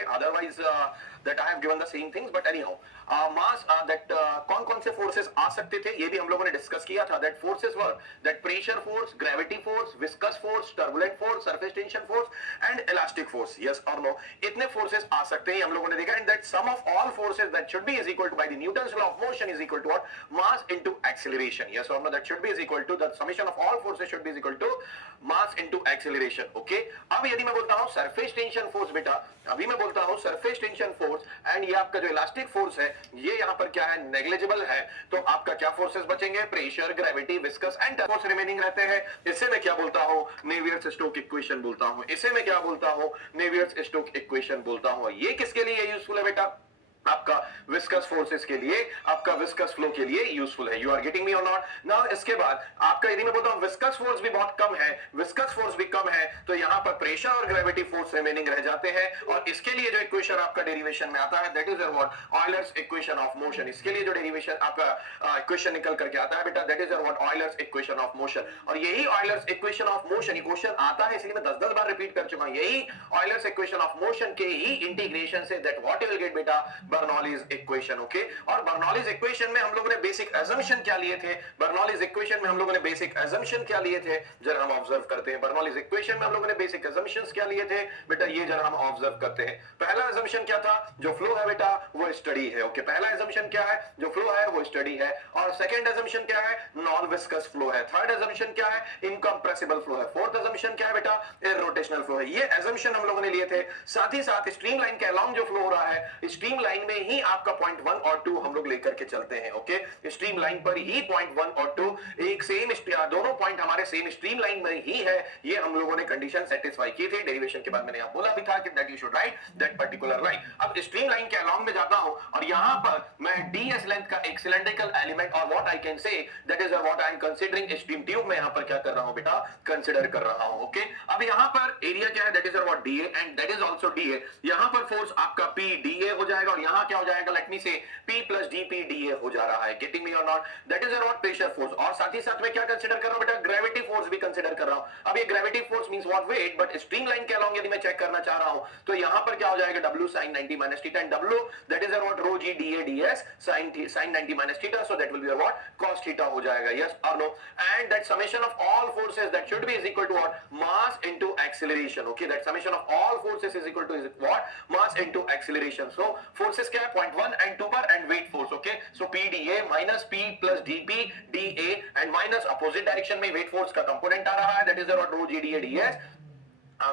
okay, otherwise that I have given the same things, but anyhow, mass that कौन कौन से forces आ सकते थे ये भी हम लोगों ने discuss किया था. That forces were that pressure force, gravity force, viscous force, turbulent force, surface tension force and elastic force. Yes or no? इतने forces आ सकते हैं हम लोगों ने देखा. And that sum of all forces that should be is equal to by the Newton's law of motion is equal to what? Mass into acceleration. Yes or no? That should be is equal to the summation of all forces should be is equal to mass into acceleration. Okay? अब यदि मैं बोलता हूँ surface tension force बेटा, अभी मैं बोलता हूँ surface tension force and ये आपका जो elastic force है ये यहाँ पर क्या है negligible है, तो आपका क्या forces बचेंगे? Pressure, gravity, viscous and force remaining रहते हैं. इसे मैं क्या बोलता हूँ? नेवियर्स स्टोक इक्वेशन बोलता हूँ. इसे मैं क्या बोलता हूँ? नेवियर्स स्टोक इक्वेशन बोलता हूँ. ये किसके लिए यूजफुल है बेटा? आपका विस्कस फोर्सेस के लिए, आपका विस्कस फ्लो के लिए यूजफुल है. यू आर गेटिंग मी और नॉट? नाउ इसके बाद आपका यदि मैं बोलता हूं विस्कस फोर्स भी बहुत कम है, विस्कस फोर्स भी कम है, तो यहां पर प्रेशर और ग्रेविटी फोर्स रिमेनिंग रह जाते हैं. और इसके लिए जो इक्वेशन आपका डेरिवेशन में आता है that is what? Euler's equation of motion. इसके लिए जो डेरिवेशन आपका इक्वेशन निकल करके आता है बेटा that is what? Euler's equation of motion. और यही ऑयलर्स इक्वेशन ऑफ मोशन, ये क्वेश्चन आता है इसलिए मैं 10-10 बार रिपीट कर चुका हूं. यही ऑयलर्स इक्वेशन ऑफ मोशन के ही इंटीग्रेशन से that what you will get बेटा? Bernoulli's equation. ओके, और बर्नौलीज इक्वेशन में हम लोगों ने बेसिक असम्पशन क्या लिए थे? बर्नौलीज इक्वेशन में हम लोगों ने बेसिक असम्पशन क्या लिए थे? जरा हम ऑब्जर्व करते हैं. बर्नौलीज इक्वेशन में हम लोगों ने बेसिक असम्पशंस क्या लिए थे बेटा? ये जरा हम ऑब्जर्व करते हैं. पहला असम्पशन क्या था? जो फ्लो है बेटा वो स्टडी है. ओके, पहला असम्पशन क्या है? जो फ्लो है वो स्टडी है. और सेकंड असम्पशन क्या है? नॉन विस्कस फ्लो है. थर्ड असम्पशन क्या है? इनकंप्रेसिबल फ्लो है. फोर्थ असम्पशन क्या है बेटा? इररोटेशनल फ्लो है. ये असम्पशन हम लोगों ने लिए थे. साथ ही साथ स्ट्रीमलाइन के अलोंग जो फ्लो हो रहा है, स्ट्रीमलाइन में ही आपका पॉइंट 1 और 2 हम लोग लेकर के चलते हैं. ओके, स्ट्रीम लाइन पर ही पॉइंट 1 और 2 एक सेम, दोनों पॉइंट हमारे सेम स्ट्रीम लाइन में ही है. ये हम लोगों ने कंडीशन सेटिस्फाई की थी. डेरिवेशन के बाद मैंने यहां बोला भी था कि that you should write that particular line. अब स्ट्रीम लाइन के अलोंग में जाता हूं और यहां पर मैं ds लेंथ का एक सिलेंड्रिकल एलिमेंट और what I can say that is what I am considering stream tube में यहां पर क्या कर रहा हूं बेटा? कंसीडर कर रहा हूं. ओके, अब यहां पर एरिया क्या है? That is what? dA and that is also dA. यहां पर फोर्स आपका P dA हो जाएगा और यहां क्या हो जाएगा? लेट मी से P प्लस dP dA हो जा रहा है. गेटिंग मी और not? That is what? Pressure force. और साथ ही साथ मैं क्या कंसीडर कर रहा हूं बेटा? ग्रेविटी फोर्स भी कंसीडर कर रहा हूं. अब ये gravity force means what? Weight. But streamline के अलोंग यदि मैं चेक करना चाह रहा हूं तो यहां पर क्या हो जाएगा? W sin 90 minus theta and W that is what rho g dA ds sin 90 minus theta, so that will be what? Cos theta हो जाएगा. Yes or no? And that summation of all forces that should be is equal to what? Mass into acceleration. Okay, that summation of all forces is equal to is what? Mass into acceleration. So forces क्या है? Point 1 and 2 पर and weight force. Okay, so P dA minus P plus dP dA and minus opposite direction में weight force का component आ रहा है that is what? Rho g dA ds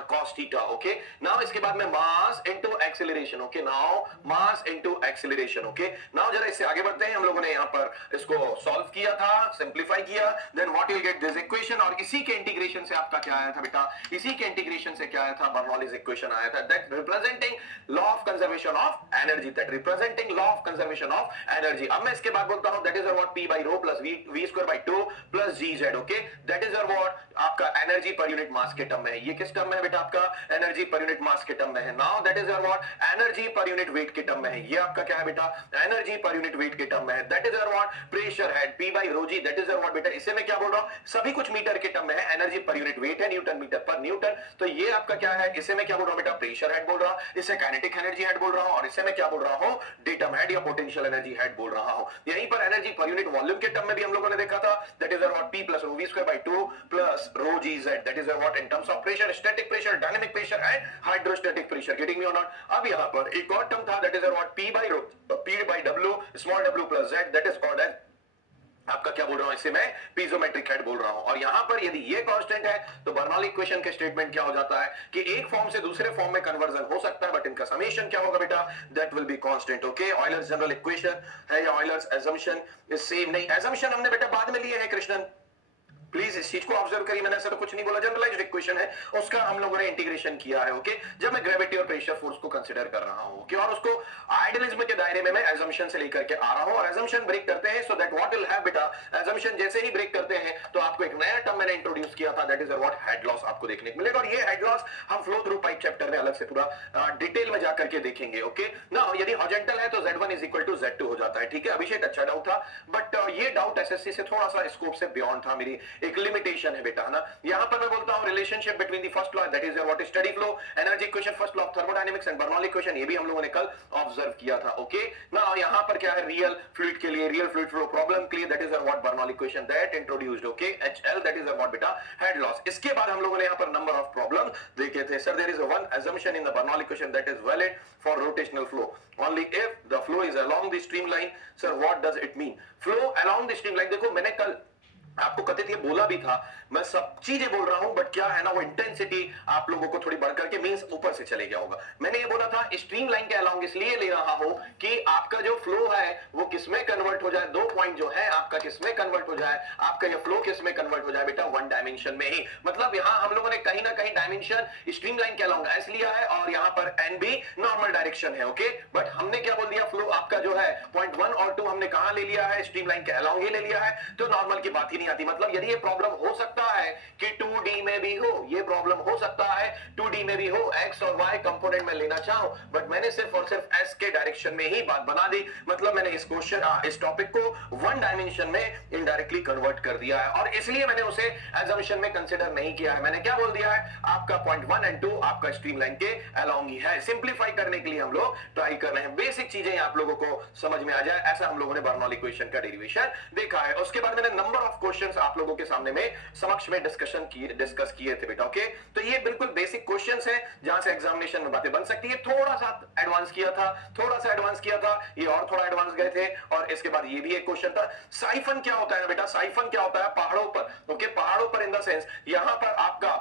cos theta. Okay, now इसके बाद में mass into acceleration. Okay, now mass into acceleration. Okay, now जरा इससे आगे बढ़ते हैं. हम लोगों ने यहाँ पर इसको solve किया था, simplify किया, then what you get this equation. और इसी के integration से आपका क्या आया था बेटा? इसी के integration से क्या आया था? Bernoulli's equation आया था. That representing law of conservation of energy. That representing law of conservation of energy. अब मैं इसके बाद बोलता हूँ that is what? P by rho plus v square by 2 plus gz. Okay, that is what? आपका energy per unit mass के टर्म में है. ये किस टर्म में बेटा? आपका एनर्जी पर यूनिट मास के टर्म में है. Now that is what? Energy per unit weight के टर्म में है. ये आपका क्या है बेटा? एनर्जी पर यूनिट वेट के टर्म में है. That is what? Pressure head P by rho g. That is what बेटा? इसे मैं क्या बोल रहा हूं? सभी कुछ मीटर के टर्म में है. एनर्जी पर यूनिट वेट है न्यूटन मीटर पर न्यूटन. तो ये आपका क्या है? इसे मैं क्या बोल रहा हूं बेटा? प्रेशर हेड बोल रहा हूं. इसे काइनेटिक एनर्जी हेड बोल रहा हूं. और इसे मैं क्या बोल रहा हूं? डेटम हेड या पोटेंशियल एनर्जी हेड बोल रहा हूं. यहीं पर एनर्जी पर यूनिट वॉल्यूम के टर्म में भी हम लोगों ने देखा था. That is what? P plus rho v square by 2 plus rho gz. That is what? In terms of pressure, static pressure, dynamic pressure and hydrostatic pressure. Getting me और not? अब यहां पर एक और टर्म था that is what? P by W small w plus z. That is called as आपका क्या बोल रहा हूं? इसे मैं पीजोमेट्रिक हेड बोल रहा हूं. और यहां पर यदि ये कांस्टेंट है तो बर्नौली इक्वेशन के स्टेटमेंट क्या हो जाता है कि एक फॉर्म से दूसरे फॉर्म में कन्वर्जन हो सकता है बट इनका समेशन क्या होगा बेटा? That will be constant. Okay, Euler's general equation है या ऑयलर्स असम्पशन इज सेम. नहीं, असम्पशन हमने बेटा बाद में लिए हैं कृष्णन. प्लीज इस चीज को ऑब्जर्व करिए. मैंने ऐसा तो कुछ नहीं बोला. जनरलाइज्ड इक्वेशन है, उसका हम लोगों ने इंटीग्रेशन किया है. ओके, जब मैं ग्रेविटी और प्रेशर फोर्स को कंसीडर कर रहा हूं. ओके, और उसको आइडियलिज्म के दायरे में मैं असम्पशन से लेकर के आ रहा हूं और असम्पशन ब्रेक करते हैं. So that what will have बेटा? असम्पशन जैसे ही ब्रेक करते हैं तो आपको एक नया टर्म मैंने इंट्रोड्यूस किया था that is what? Head loss आपको देखने को मिलेगा. और ये हेड लॉस हम फ्लो थ्रू पाइप चैप्टर में अलग से पूरा डिटेल में जाकर के देखेंगे. ओके, नाउ यदि हॉरिजॉन्टल है तो Z1 is equal to Z2 हो जाता है. ठीक है, अभिषेक अच्छा डाउट था बट ये डाउट एसएससी से थोड़ा सा स्कोप से बियॉन्ड था. मेरी एक लिमिटेशन है बेटा, है ना। यहां पर मैं बोलता हूं relationship between the first law that is what is steady flow, energy equation, first law of thermodynamics and Bernoulli equation, ये भी हम लोगों ने कल ऑब्जर्व किया था। ओके ना, यहां पर क्या है, रियल फ्लूइड के लिए रियल फ्लूइड फ्लो प्रॉब्लम के लिए that is what Bernoulli equation that introduced. Okay, HL that is what बेटा हेड लॉस। इसके बाद हम लोगों ने यहां पर नंबर ऑफ प्रॉब्लम देखे थे। Sir there is one assumption in the Bernoulli equation that is valid for rotational flow only if the flow is along the streamline. Sir, what does it mean? Flow along the streamline, देखो मैंने कल आपको कथित ये बोला भी था, मैं सब चीजें बोल रहा हूं, बट क्या है ना, वो इंटेंसिटी आप लोगों को थोड़ी बढ़ करके मींस ऊपर से चले गया होगा। मैंने ये बोला था स्ट्रीम लाइन के अलोंग इसलिए ले रहा हूं कि आपका जो फ्लो है वो किसमें कन्वर्ट हो जाए, दो पॉइंट जो है आपका किसमें कन्वर्ट हो जाए, आपका ये फ्लो किसमें कन्वर्ट हो जाए बेटा, वन डायमेंशन में ही। मतलब यहां हम लोगों ने कहीं ना कहीं डायमेंशन स्ट्रीम लाइन के अलोंग एस लिया है और यहां पर एन भी नॉर्मल डायरेक्शन है। ओके, बट हमने क्या बोल दिया, फ्लो आपका जो है पॉइंट 1 और 2 हमने कहां ले लिया है, स्ट्रीम लाइन के अलोंग ही ले लिया है, तो नॉर्मल की बात ही नहीं आती। मतलब यदि ये प्रॉब्लम हो सकता है कि 2D में भी हो, ये प्रॉब्लम हो सकता है 2D में भी हो, x और y कंपोनेंट में लेना चाहूं, बट मैंने सिर्फ और सिर्फ s के डायरेक्शन में ही बात बना दी। मतलब मैंने इस क्वेश्चन इस टॉपिक को वन डायमेंशन में इनडायरेक्टली कन्वर्ट कर दिया है और इसलिए मैंने उसे एजम्पशन में कंसीडर नहीं किया है। मैंने क्या बोल दिया है, आपका पॉइंट 1 एंड 2 आपका स्ट्रीमलाइन के अलोंग ही है। सिंपलीफाई करने के लिए हम लोग ट्राई कर रहे हैं, बेसिक चीजें आप लोगों को समझ में आ जाए, ऐसा हम लोगों ने बर्नौली इक्वेशन का डेरिवेशन देखा है। उसके बाद मैंने नंबर ऑफ क्वेश्चंस आप लोगों के सामने में समक्ष में डिस्कस किए थे बेटा। ओके, तो ये बिल्कुल बेसिक क्वेश्चंस हैं जहां से एग्जामिनेशन में बातें बन सकती है। थोड़ा सा एडवांस किया था, ये और थोड़ा एडवांस गए थे। और इसके बाद ये भी एक क्वेश्चन था, साइफन क्या होता है बेटा, साइफन क्या होता है पहाड़ों पर। ओके, पहाड़ों पर इन द सेंस यहां पर आपका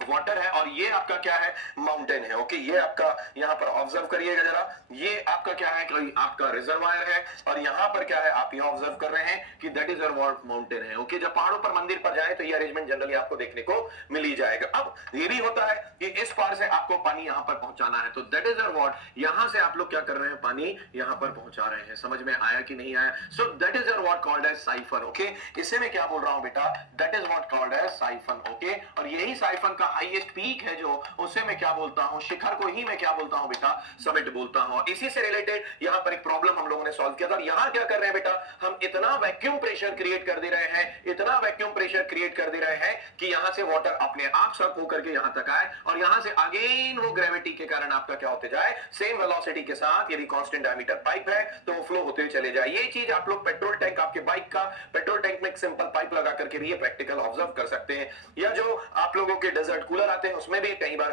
वाटर है और ये आपका क्या है, माउंटेन है। ओके, ये आपका यहां पर ऑब्जर्व करिएगा जरा, ये आपका क्या है, आपका रिजर्वायर है और यहां पर क्या है, आप यहां ऑब्जर्व कर रहे हैं कि दैट इज योर माउंटेन है। ओके, जब पहाड़ों पर मंदिर पर जाए तो ये अरेंजमेंट जनरली आपको देखने को मिल ही जाएगा। अब ये भी होता है कि इस पार से आपको पानी यहां पर पहुंचाना है, तो दैट इज योर व्हाट, यहां से आप लोग क्या कर रहे हैं, पानी यहां पर पहुंचा रहे हैं। समझ में आया कि नहीं आया? So that is your what called as siphon. Okay, इसे मैं क्या बोल रहा हूं बेटा, that is what called as siphon. Okay, और यही साइफन का हाईएस्ट पीक है जो, उसे मैं क्या बोलता हूं, शिखर को ही मैं क्या बोलता हूं बेटा, समिट बोलता हूं। इसी से रिलेटेड यहां पर एक प्रॉब्लम हम लोगों ने सॉल्व किया था। यहां क्या कर रहे हैं बेटा, हम इतना वैक्यूम प्रेशर क्रिएट कर दे रहे हैं, इतना वैक्यूम प्रेशर क्रिएट कर दे रहे हैं कि यहां से वाटर अपने आप सक होकर के यहां तक आए और यहां से अगेन वो ग्रेविटी के कारण आपका क्या होते जाए, सेम वेलोसिटी के साथ, यदि कांस्टेंट डायमीटर पाइप है तो वो फ्लो होते हुए चले जाए। ये चीज आप लोग पेट्रोल टैंक, आपके बाइक का पेट्रोल टैंक में एक सिंपल पाइप लगा करके भी ये प्रैक्टिकल ऑब्जर्व कर सकते हैं। या जो आप लोगों के डेजर्ट कूलर आते हैं उसमें भी कई बार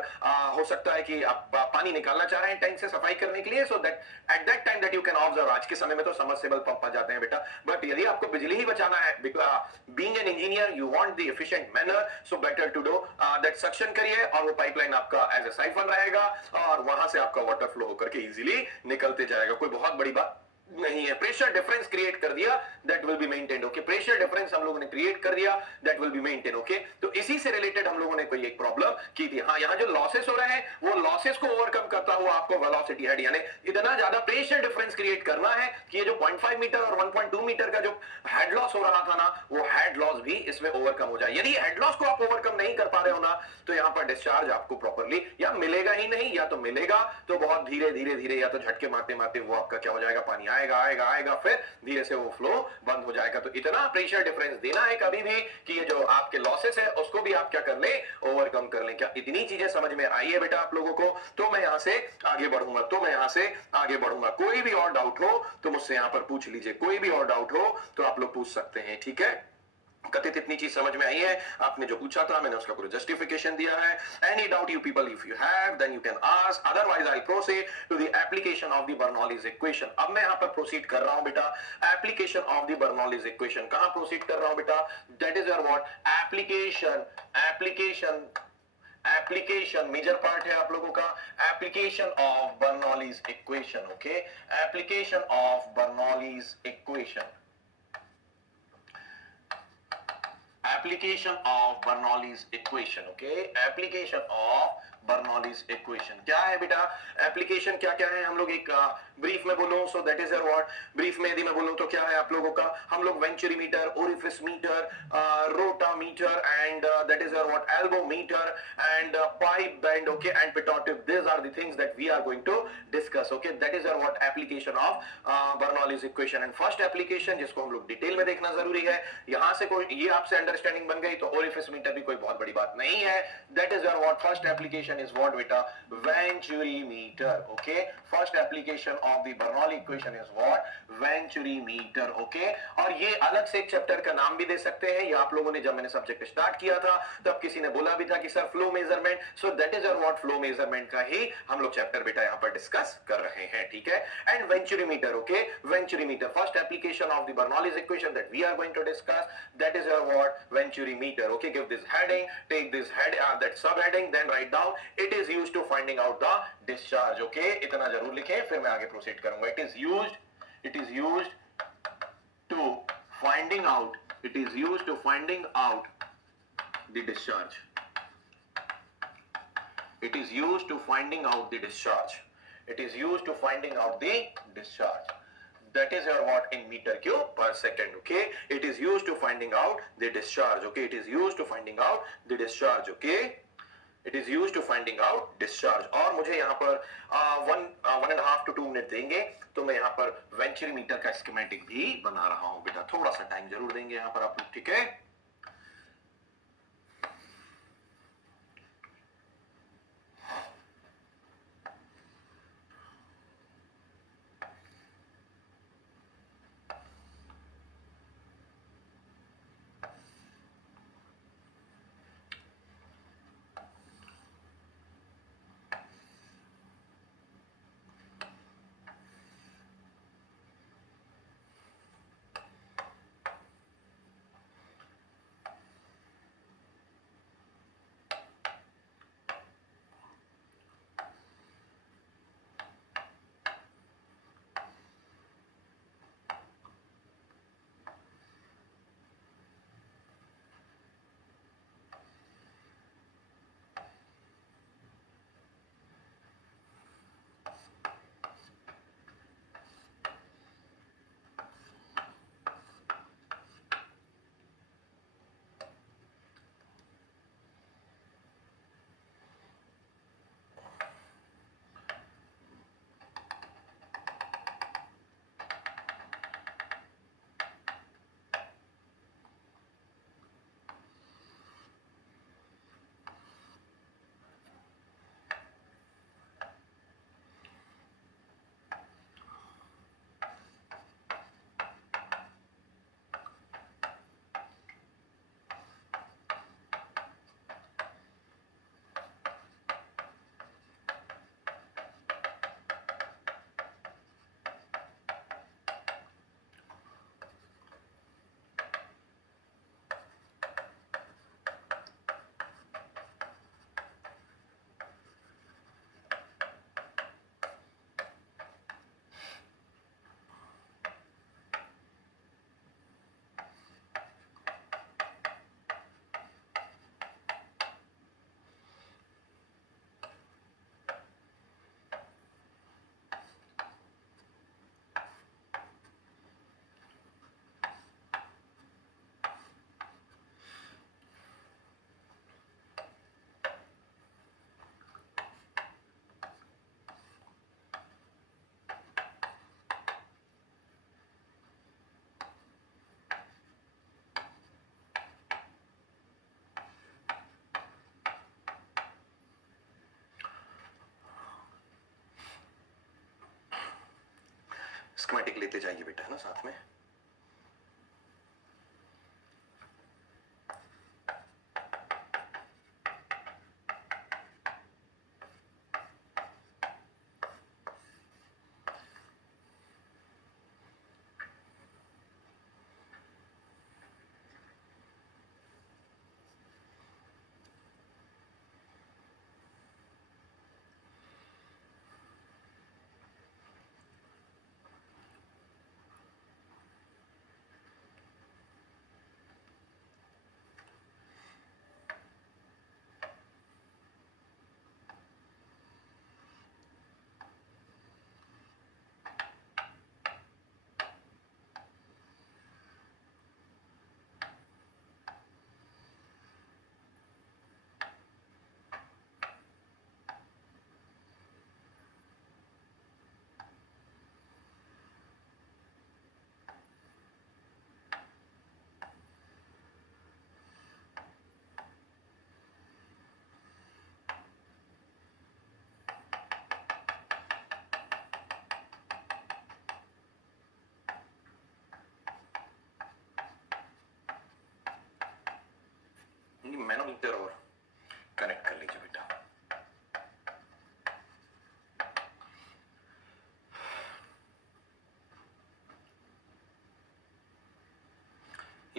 हो सकता है कि आप पानी निकालना चाह रहे हैं टैंक से सफाई करने के लिए, so that at that time that you can observe. आज के समय में तो सबमर्सिबल पंप आ जाते हैं बेटा, बट यदि आपको बिजली ही बचाना है, being an engineer you want the efficient manner, so better to do that, suction करिए और वो पाइपलाइन आपका एज ए साइफन रहेगा और वहां से आपका वाटर फ्लो होकर के इजीली निकलते जाएगा। कोई बहुत बड़ी बात नहीं है। प्रेशर डिफरेंस क्रिएट कर दिया, that will be maintained. Okay, pressure difference हम लोगों ने क्रिएट कर दिया, that will be maintain. Okay, तो इसी से रिलेटेड हम लोगों ने कोई एक प्रॉब्लम की थी। हाँ, यहां जो लॉसेस हो रहे हैं वो लॉसेस को ओवरकम करता हुआ आपको वेलोसिटी हेड, यानी इतना ज्यादा प्रेशर डिफरेंस क्रिएट करना है कि ये जो 0.5 मीटर और 1.2 मीटर का जो हेड लॉस हो रहा था ना, वो हेड लॉस भी इसमें ओवरकम हो जाए। यदि हेड लॉस को आप ओवरकम नहीं कर पा रहे हो ना, तो यहां पर डिस्चार्ज आपको प्रॉपर्ली या मिलेगा ही नहीं, या तो मिलेगा तो बहुत धीरे धीरे धीरे, या तो झटके मारते मारते वो आपका क्या हो जाएगा, पानी आएगा आएगा आएगा, फिर धीरे से वो फ्लो बंद हो जाएगा। तो इतना प्रेशर डिफरेंस देना है कभी भी कि ये जो आपके लॉसेस है उसको भी आप क्या कर ले, ओवरकम कर ले। क्या इतनी चीजें समझ में आई है बेटा आप लोगों को? तो मैं यहां से आगे बढ़ूंगा, कोई भी और डाउट हो तो मुझसे यहां पर पूछ लीजिए, कोई भी और डाउट हो तो आप लोग पूछ सकते हैं, ठीक है? कथित इतनी चीज समझ में आई है, आपने जो पूछा था मैंने उसका पूरा जस्टिफिकेशन दिया है। Any doubt you people if you have then you can ask, otherwise I proceed to the application of the Bernoulli's equation. अब मैं यहां पर प्रोसीड कर रहा हूं बेटा, application of the Bernoulli's equation. कहां प्रोसीड कर रहा हूं बेटा, that is your what, application major part है आप लोगों का, application of Bernoulli's equation. Okay, application of Bernoulli's equation, application of Bernoulli's equation. Okay, application of Bernoulli's equation. क्या है बेटा एप्लीकेशन, क्या क्या है, हम लोग एक ब्रीफ में बोलूं, सो that is your what, brief में यदि मैं बोलूं तो क्या है आप लोगों का, हम लोग venturi meter, orifice meter, rotameter and that is your what elbow meter and pipe bend, okay, and pitot tube, these are the things that we are going to discuss, okay, that is your what application of Bernoulli's equation। and first application जिसको हम लोग डिटेल में देखना जरूरी है, यहां से कोई ये आपसे अंडरस्टैंडिंग बन गई तो ओरिफिस मीटर भी कोई बहुत बड़ी बात नहीं है। That is your what first application is what बेटा venturi meter, okay, first application of the Bernoulli equation is what venturi meter, okay. और ये अलग से एक चैप्टर का नाम भी दे सकते हैं, ये आप लोगों ने जब मैंने सब्जेक्ट स्टार्ट किया था तब किसी ने बोला भी था कि sir flow measurement, so that is your what flow measurement का ही हम लोग चैप्टर बेटा यहां पर डिस्कस कर रहे हैं, ठीक है। And venturi meter, okay, venturi meter first application of the Bernoulli's equation that we are going to discuss, that is your what venturi meter, okay, give this heading, take this head that subheading, then write down it is used to finding out the discharge, okay, इतना जरूर लिखें फिर मैं आगे प्रोसीड करूंगा। it is used to finding out, it is used to finding out the discharge, it is used to finding out the discharge, it is used to finding out the discharge, that is your what in meter cube per second, okay, it is used to finding out the discharge, okay, it is used to finding out the discharge, okay, it is used to finding out discharge। और मुझे यहाँ पर 1.5 to 2 मिनट देंगे तो मैं यहाँ पर venturi meter का स्कीमेटिक भी बना रहा हूँ बेटा, थोड़ा सा टाइम जरूर देंगे यहाँ पर आप लोग, ठीक है। स्कीमेटिक लेते जाइए बेटा, है ना, साथ में।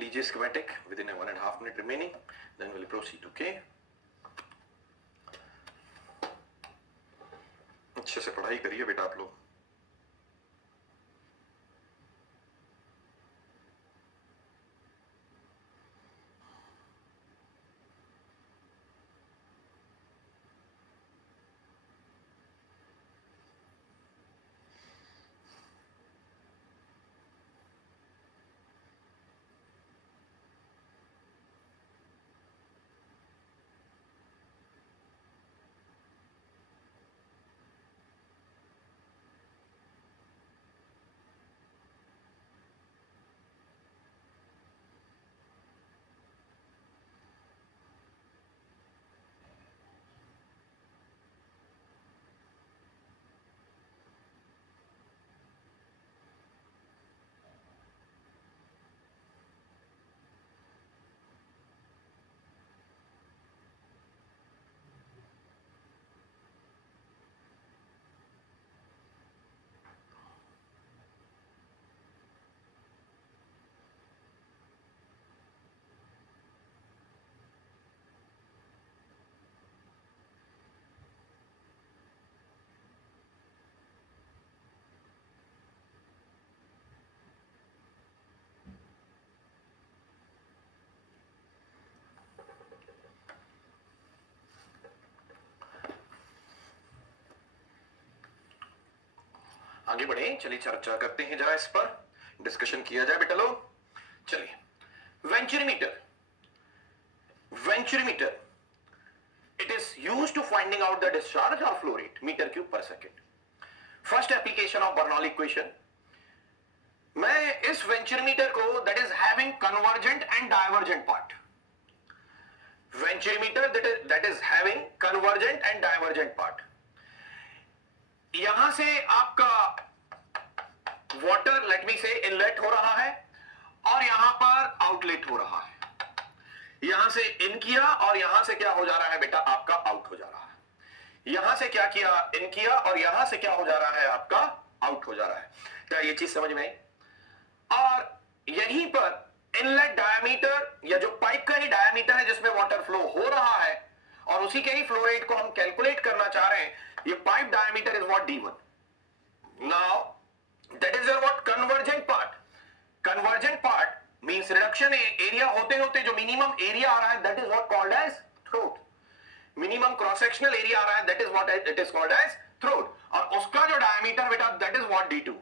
लीजिए schematic within 1.5 minute remaining, then will proceed. Okay, अच्छे से पढ़ाई करिए बेटा आप लोग। आगे बढ़े, चलिए चर्चा करते हैं जरा, इस पर डिस्कशन किया जाए बेटा लोग। चलिए, venturimeter, venturimeter it is used to finding out the discharge or flow rate meter cube per second. First application of Bernoulli equation, मैं इस वेंचुरीमीटर को that is having convergent and divergent part, venturimeter that is having convergent and divergent part, यहां से आपका water let me से इनलेट हो रहा है और यहां पर आउटलेट हो रहा है, यहां से इन किया और यहां से क्या हो जा रहा है बेटा, आपका आउट हो जा रहा है। यहां से क्या किया, इन किया, और यहां से क्या हो जा रहा है, आपका आउट हो जा रहा है। क्या ये चीज समझ में आई? और यहीं पर इनलेट डायमीटर या जो पाइप का ही डायमीटर है जिसमें वाटर फ्लो हो रहा है और उसी के ही फ्लो रेट को हम कैलकुलेट करना चाह रहे हैं, ये pipe diameter is what, D1। Now that is your what, convergent part. Convergent part means reduction area होते होते जो मिनिमम एरिया आ रहा है that is what called as throat. Minimum cross sectional area आ रहा है that is what it is called as throat, और उसका जो डायमीटर बेटा that is what D2।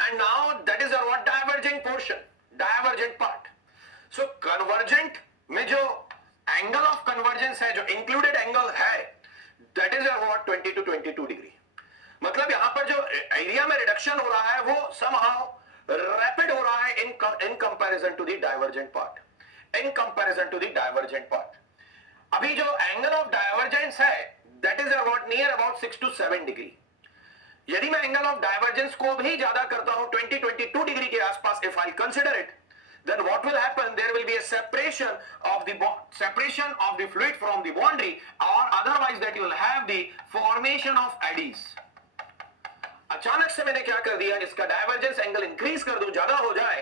And now that is your what divergent portion, divergent part. सो कन्वर्जेंट में जो angle of convergence है, जो इंक्लूडेड एंगल है, दैट इज योर व्हाट 20 to 22 डिग्री। मतलब यहां पर जो एरिया में रिडक्शन हो रहा है वो समहाउ रैपिड हो रहा है in comparison to the divergent part, in comparison to the divergent part। अभी जो एंगल ऑफ डाइवर्जेंस है that is about near about 6 to 7 डिग्री। यदि मैं एंगल ऑफ डाइवर्जेंस को भी ज्यादा करता हूं 20-22 डिग्री के आसपास, if I consider it, then what will happen, there will be a separation of the fluid from the boundary, or otherwise that you will have the formation of eddies। अचानक से मैंने क्या कर दिया, इसका डाइवर्जेंस एंगल इंक्रीज कर दूं, ज्यादा हो जाए,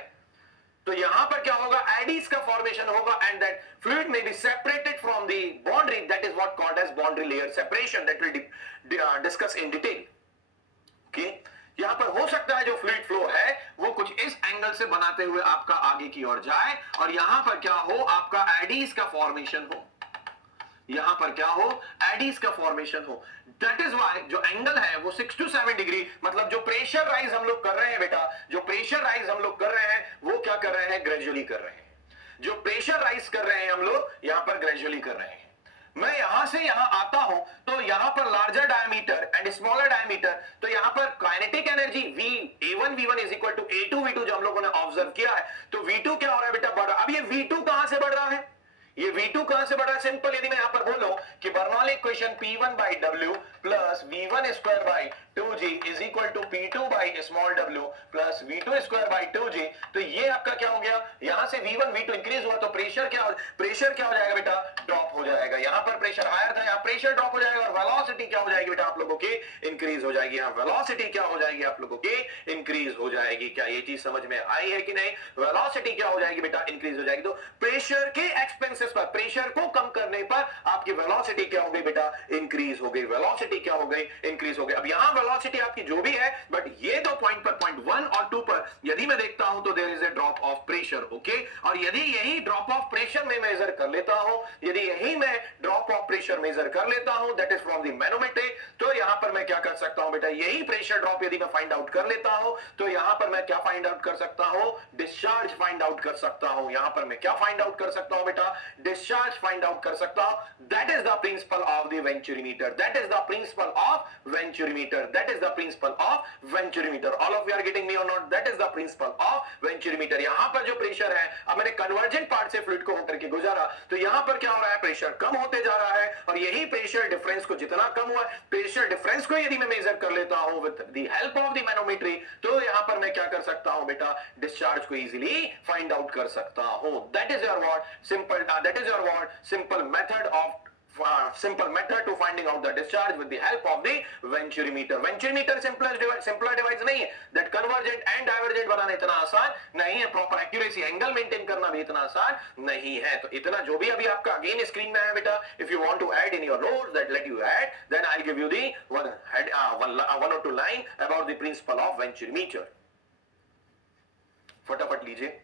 तो यहां पर क्या होगा, एडीज का फॉर्मेशन होगा, एंड दैट फ्लूइड में be separated from the boundary, that is what called as boundary layer separation, that will discuss in detail. Okay, यहां पर हो सकता है जो फ्लूइड फ्लो है वो कुछ इस एंगल से बनाते हुए आपका आगे की ओर जाए, और यहां पर क्या हो, आपका एडीज का फॉर्मेशन हो, यहां पर क्या हो, एडीज का फॉर्मेशन हो। दैट इज व्हाई जो एंगल है वो 6 to 7 डिग्री, मतलब जो प्रेशर राइज हम लोग कर रहे हैं बेटा, जो प्रेशर राइज हम लोग कर रहे हैं वो क्या कर रहे हैं, ग्रेजुअली कर रहे हैं। जो प्रेशर राइज कर रहे हैं हम लोग यहां पर ग्रेजुअली कर रहे हैं। मैं यहां से यहां आता हूं तो यहां पर larger diameter and smaller diameter, तो यहां पर kinetic energy A1 V1 is equal to A2 V2 जो हम लोगों ने ऑब्जर्व किया है, तो V2 क्या हो रहा है बेटा, बढ़ रहा है। अब ये V2 कहां से बढ़ रहा है, ये V2 कहां से बढ़ा? सिंपल, यदि मैं यहां पर बोलूं कि Bernoulli equation P1 by W plus V1 square by 2G is equal to P2 by small w plus V2 square by 2G, तो ये आपका क्या हो गया? यहां से V1 V2 इंक्रीज हुआ तो प्रेशर क्या हो जाएगा बेटा? ड्रॉप हो जाएगा। यहां पर प्रेशर हायर था, यहां प्रेशर ड्रॉप हो जाएगा और वेलोसिटी क्या हो जाएगी बेटा आप लोगों की? इंक्रीज हो जाएगी। यहां वेलोसिटी क्या हो जाएगी आप लोगों की? इंक्रीज हो जाएगी। क्या ये चीज समझ में आई है कि नहीं? वेलोसिटी क्या हो जाएगी बेटा? इंक्रीज हो जाएगी। तो प्रेशर के एक्सपेंसेस पर, प्रेशर को कम करने पर आपकी वेलोसिटी क्या हो गई बेटा? इंक्रीज हो गई। वेलोसिटी क्या हो गई? इंक्रीज हो गई। अब यहां वेलोसिटी आपकी जो भी है, बट ये दो पॉइंट पर, पॉइंट 1 और 2 पर यदि मैं देखता हूं तो there is a drop of pressure. Okay, और यदि यही ड्रॉप ऑफ प्रेशर में मेजर कर लेता हूं, यदि यही मैं ड्रॉप ऑफ प्रेशर मेजर कर लेता हूं, that is from the manometer, तो यहां पर मैं क्या कर सकता हूं बेटा? यही प्रेशर ड्रॉप यदि मैं फाइंड आउट कर लेता हूं, तो यहां पर मैं क्या फाइंड आउट कर सकता हूं? डिस्चार्ज फाइंड आउट कर सकता हूं। यहां पर मैं क्या फाइंड आउट कर सकता हूं बेटा? डिस्चार्ज फाइंड आउट कर सकता हूं। That is the principle of the venturimeter, that is the principle of venturimeter, that is the principle of venturimeter. All of you are getting me और not? That is the principle of venturimeter. यहां पर जो प्रेशर है, अब मैंने convergent part से फ्लूइड को होकर के गुजारा, तो यहां पर क्या हो रहा है? प्रेशर कम होते जा रहा है, और यही प्रेशर डिफरेंस को जितना कम हुआ, प्रेशर डिफरेंस को यदि मैं मेजर कर लेता हूं with the help of the manometer, तो यहां पर मैं क्या कर सकता हूं बेटा? डिस्चार्ज को इजीली फाइंड आउट कर सकता हूं। That is your what? Simple, that is your what? Simple method of simple method to finding out the discharge with the help of the venturimeter. Venturimeter simpler device नहीं है, that convergent and divergent बनाना इतना आसान नहीं है, proper accuracy angle maintain करना भी इतना आसान नहीं है। तो इतना जो भी अभी आपका अगेन स्क्रीन में है बेटा, if you want to add in your notes that let you add, then I'll give you the one or two line about the principle of venturimeter. फटाफट लीजिए।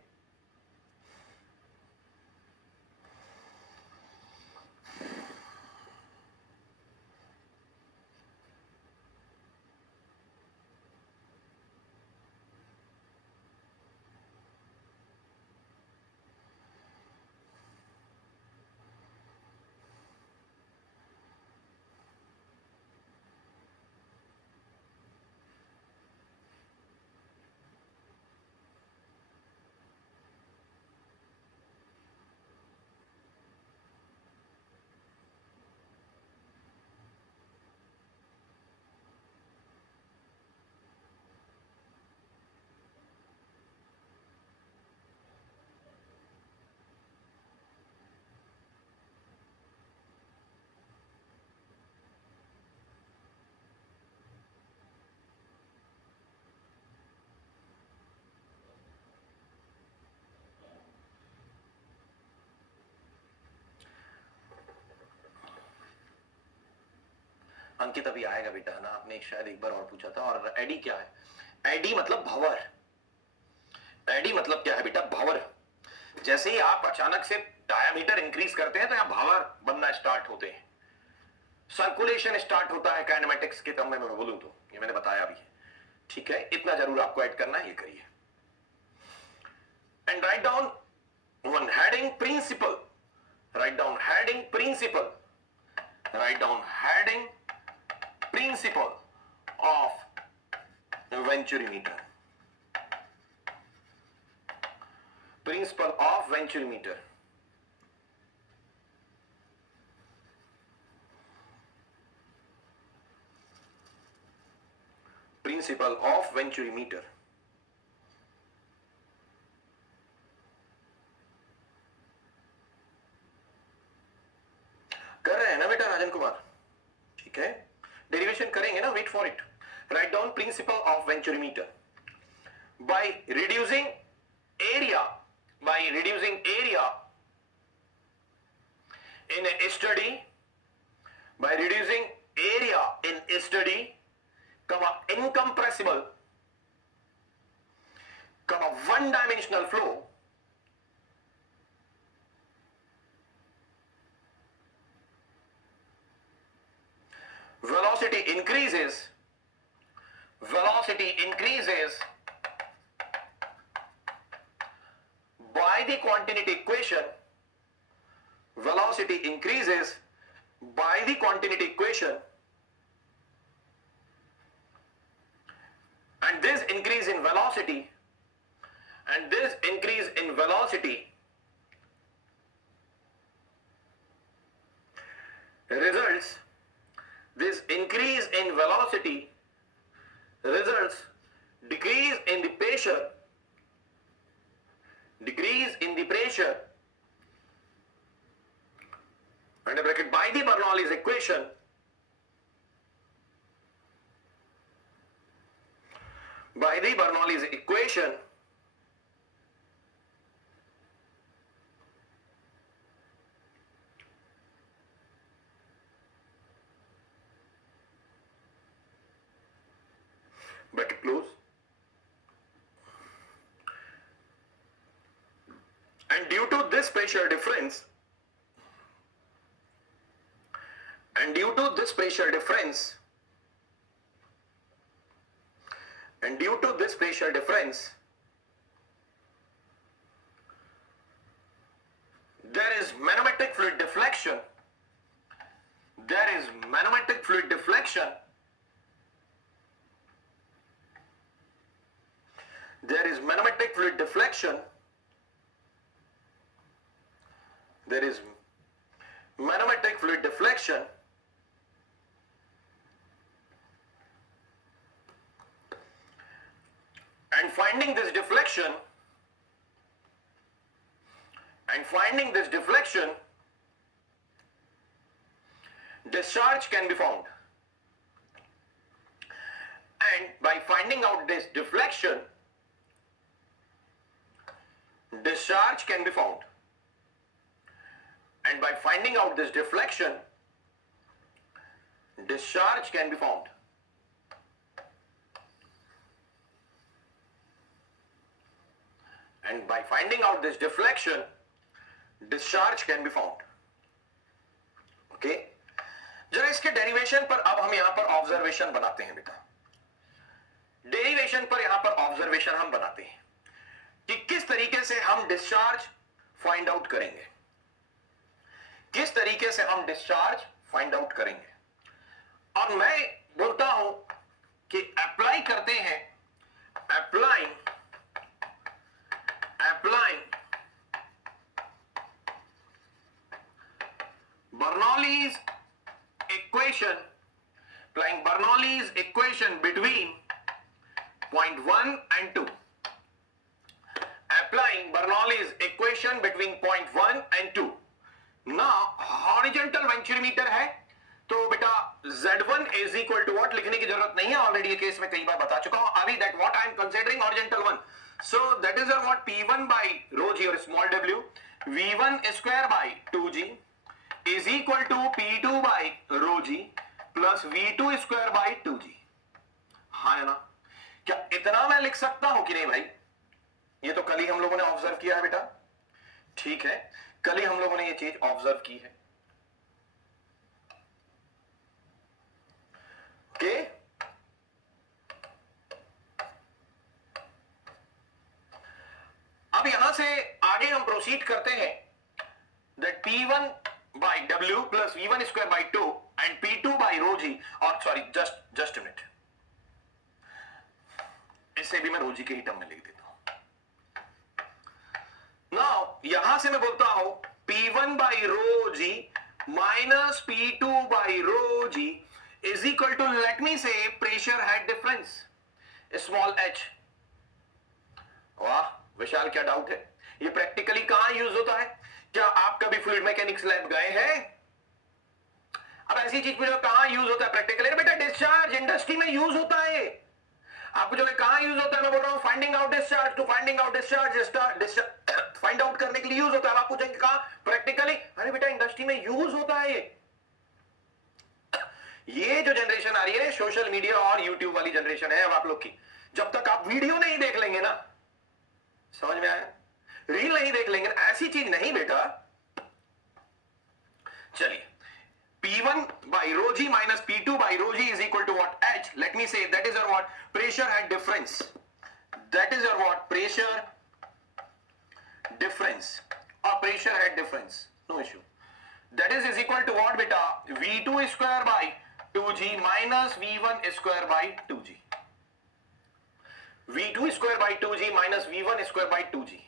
अंकित अभी आएगा बेटा, है ना? आपने शायद एक बार और पूछा था। और एडी क्या है? एडी मतलब भंवर। एडी मतलब क्या है बेटा? भंवर। जैसे ही आप अचानक से डायामीटर इंक्रीज करते हैं तो यहां भंवर बनना स्टार्ट होते हैं, सर्कुलेशन स्टार्ट होता है काइनेमेटिक्स के टर्म में मैं बोलूं तो। ये मैंने बताया भी है, ठीक है? इतना जरूर आपको ऐड करना है, ये करिए। And write down one heading principle, write down heading principle, write down heading principle of venturimeter, principle of venturimeter, principle of venturimeter। कर रहे हैं ना बेटा राजन कुमार? ठीक है, डेरिवेशन करेंगे ना, wait for it. Write down principle of venturimeter. By reducing area, by reducing area in a steady, by reducing area in a steady, comma incompressible, comma one dimensional flow, velocity increases by the continuity equation, velocity increases by the continuity equation, and this increase in velocity, and this increase in velocity results, this increase in velocity results decrease in the pressure, under bracket by the Bernoulli's equation, bracket close, and due to this pressure difference, there is manometric fluid deflection, and finding this deflection, discharge can be found, and by finding out this deflection, discharge can be found, and by finding out this deflection, discharge can be found. And by finding out this deflection, discharge can be found. Okay, जरा इसके डेरिवेशन पर अब हम यहां पर ऑब्जर्वेशन बनाते हैं बेटा। डेरिवेशन पर यहां पर ऑब्जर्वेशन हम बनाते हैं कि किस तरीके से हम डिस्चार्ज फाइंड आउट करेंगे, और मैं बोलता हूं कि अप्लाई करते हैं, applying Bernoulli's equation between point 1 and 2. Applying Bernoulli's equation between point 1 and 2. Now horizontal venturimeter है तो बेटा Z1 is equal to what लिखने की जरूरत नहीं है, ऑलरेडी ये केस में कई बार बता चुका हूं अभी, that what I am considering horizontal one. So that is what P1 by rho g or small w, V1 square by 2g is equal to P2 by rho g plus V2 square by 2g. हाँ है ना? क्या इतना मैं लिख सकता हूं कि नहीं भाई? ये तो कल ही हम लोगों ने ऑब्जर्व किया है बेटा, ठीक है, कल ही हम लोगों ने ये चीज ऑब्जर्व की है। ओके, अब यहां से आगे हम प्रोसीड करते हैं that P1 by W plus V1 square by 2 and P2 by rho g, और सॉरी just a minute, इससे भी मैं rho g के ही टर्म में लिख देता हूं। Now यहां से मैं बोलता हूं P1 by rho g minus P2 by rho g is equal to, let me say, pressure head difference small h. वाह विशाल, क्या डाउट है? ये प्रैक्टिकली कहां यूज होता है? क्या आप कभी फ्लूइड मैकेनिक्स लैब गए हैं? अब ऐसी चीज पूछो कहां यूज होता है प्रैक्टिकली? बेटा डिस्चार्ज इंडस्ट्री में यूज होता है। आपको जो कहां यूज होता है, मैं बोल रहा हूं finding out discharge, to finding out discharge find out करने के लिए यूज होता है। आप पूछेंगे कहां? प्रैक्टिकली। अरे बेटा इंडस्ट्री में यूज होता है। ये जो जनरेशन आ रही है सोशल मीडिया और यूट्यूब वाली जनरेशन है अब आप लोग की, जब तक आप वीडियो नहीं देख लेंगे ना, समझ में आया? रील नहीं देख लेंगे, ऐसी चीज नहीं बेटा। चलिए, P1 by rho g minus P2 by rho g is equal to what? H. Let me say that is your what? Pressure head difference. That is your what? Pressure difference or pressure head difference. No issue. That is equal to what beta? V2 square by 2g minus V1 square by 2g. V2 square by 2g minus V1 square by 2g.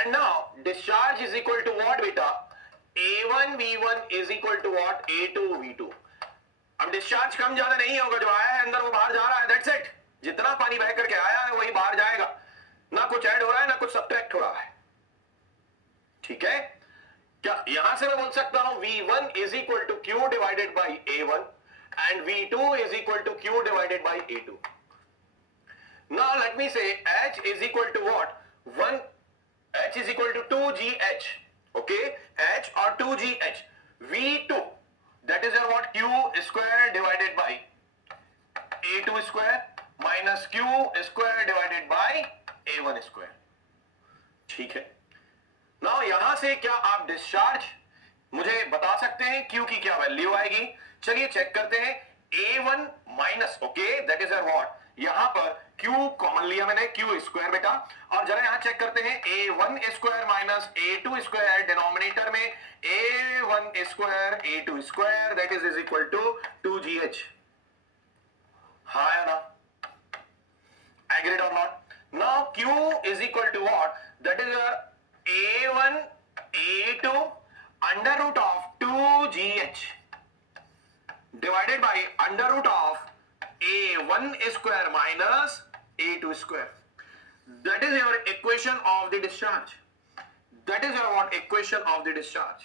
And now discharge is equal to what beta? A1V1 is equal to what, A2V2। अब डिस्चार्ज कम ज्यादा नहीं होगा, जो आया है अंदर वो बाहर जा रहा है, दैट्स इट। जितना पानी बह करके आया है वही बाहर जाएगा, ना कुछ ऐड हो रहा है ना कुछ सब्ट्रैक्ट हो रहा है। ठीक है, क्या यहां से मैं बोल सकता हूं V1 is equal to Q divided by A1 and V2 is equal to Q divided by A2। Now let me say H is equal to what, 1 H is equal to 2GH, okay, H or 2GH, V2 that is your what, Q square divided by A2 square minus Q square divided by A1 square। ठीक है, नाउ यहां से क्या आप डिस्चार्ज मुझे बता सकते हैं Q की क्या वैल्यू आएगी? चलिए चेक करते हैं। A1 minus, okay, that is your what, यहां पर Q कॉमन लिया मैंने, Q स्क्वायर बेटा, और जरा यहां चेक करते हैं A1 square minus A2 square, denominator में A1 square A2 square that is equal to 2GH। हाँ या ना, agreed or not? Now Q is equal to what, that is your A1 A2 under root of 2GH divided by under root of A1 square minus A2 square. That is your equation of the discharge. That is your what, equation of the discharge.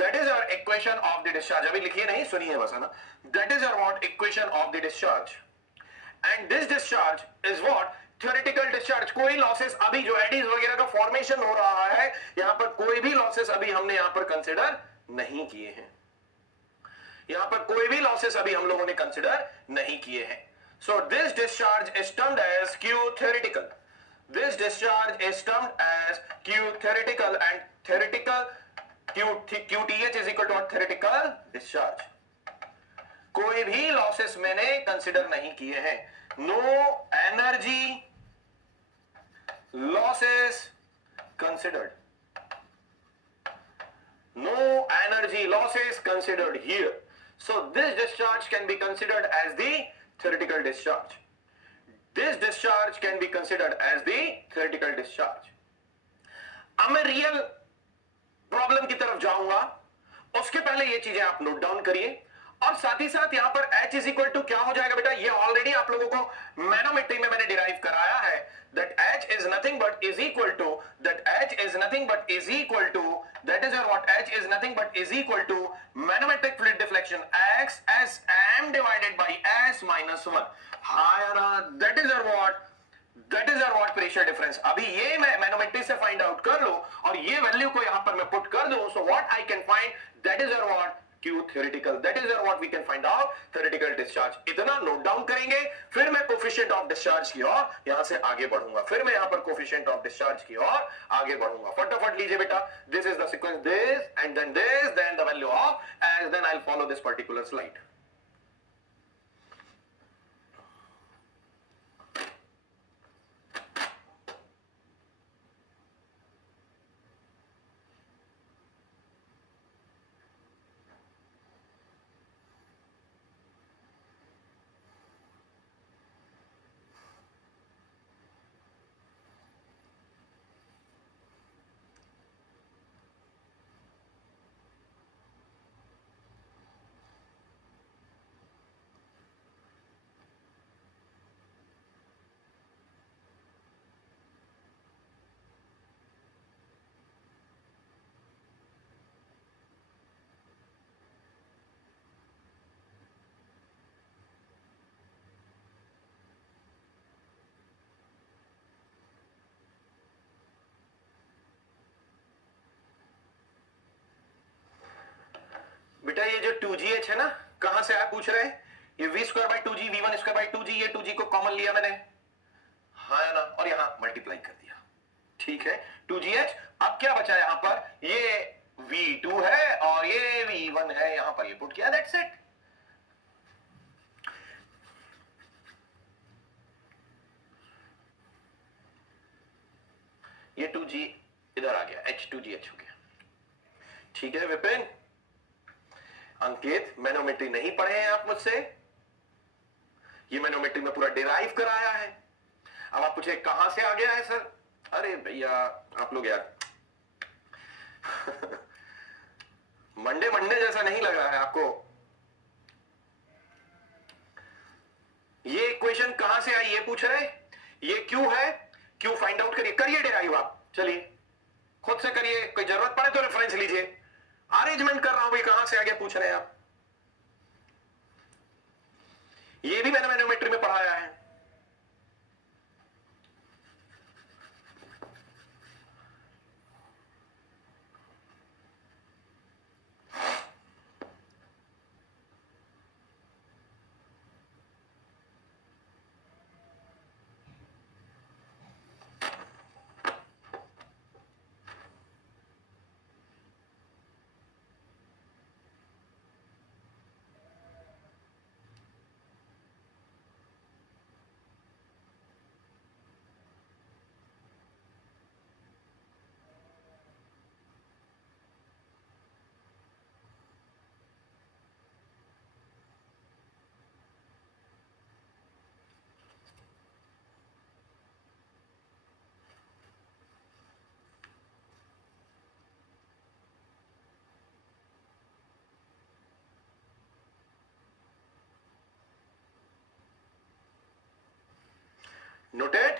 That is your equation of the discharge. अभी लिखिए नहीं, सुनिए बस, है ना। That is your what, equation of the discharge. And this discharge is what, theoretical discharge। कोई लॉसेस अभी जो एडीज वगैरह का फॉर्मेशन हो रहा है, यहां पर कोई भी लॉसेस अभी हमने यहां पर कंसिडर नहीं किए हैं। यहां पर कोई भी लॉसेस अभी हम लोगों ने कंसिडर नहीं किए हैं। So this discharge is termed as Q theoretical। This discharge is termed as Q theoretical and theoretical QTH is equal to theoretical discharge। कोई भी लॉसेस मैंने कंसिडर नहीं किए हैं। No energy losses considered, no energy losses considered here। So this discharge can be considered as the theoretical discharge। This discharge can be considered as the theoretical discharge। अब मैं real problem की तरफ जाऊंगा, उसके पहले ये चीजें आप नोट डाउन करिए, और साथ ही साथ यहां पर H इज इक्वल टू क्या हो जाएगा बेटा, ये ऑलरेडी आप लोगों को मैनोमेट्री में मैंने डिराइव कराया है, that H is nothing but is equal to, that H is nothing but is equal to, that is your what, H is nothing but is equal to manometric fluid deflection X S M divided by S minus 1। हाँ, that is your what, that is your what, pressure difference। अभी ये मैं मैनोमेट्री से find out कर लो और ये वैल्यू को यहां पर मैं पुट कर दूं, so what I can find, that is your what, Q theoretical। that is your what we can find out theoretical discharge। इतना नोट डाउन करेंगे, फिर मैं कोफिशिएंट ऑफ डिस्चार्ज की ओर यहां से आगे बढ़ूंगा, फिर मैं यहां पर कोफिशिएंट ऑफ डिस्चार्ज की ओर आगे बढ़ूंगा। फटाफट लीजिए बेटा, this is the sequence, this and then this, then the value of H, then I will follow this particular slide. बेटा ये जो 2GH है ना, कहां से आप पूछ रहे हैं, ये V square by 2G, V1 square by 2G, ये 2G को कॉमन लिया मैंने, हाँ ना, और यहां मल्टीप्लाई कर दिया। ठीक है, 2GH। अब क्या बचा यहां पर, ये V2 है और ये V1 है, यहां पर ये पुट किया, दैट्स इट। ये 2G इधर आ गया, H2GH हो गया। ठीक है विपिन, अंकित, मैनोमेट्री नहीं पढ़े हैं आप मुझसे, ये मैनोमेट्री में पूरा डिराइव कराया है। अब आप पूछे कहां से आ गया है सर, अरे भैया आप लोग यार मंडे मंडे जैसा नहीं लग रहा है आपको? ये इक्वेशन कहां से आई ये पूछ रहे, ये क्यू है, क्यू फाइंड आउट करिए, करिए डेराइव आप, चलिए खुद से करिए, कोई जरूरत पड़े तो रेफरेंस लीजिए। अरेंजमेंट कर रहा हूं भाई, कहां से आगे पूछ रहे हैं आप? ये भी मैंने मैनोमेट्री में पढ़ाया है। नोटेड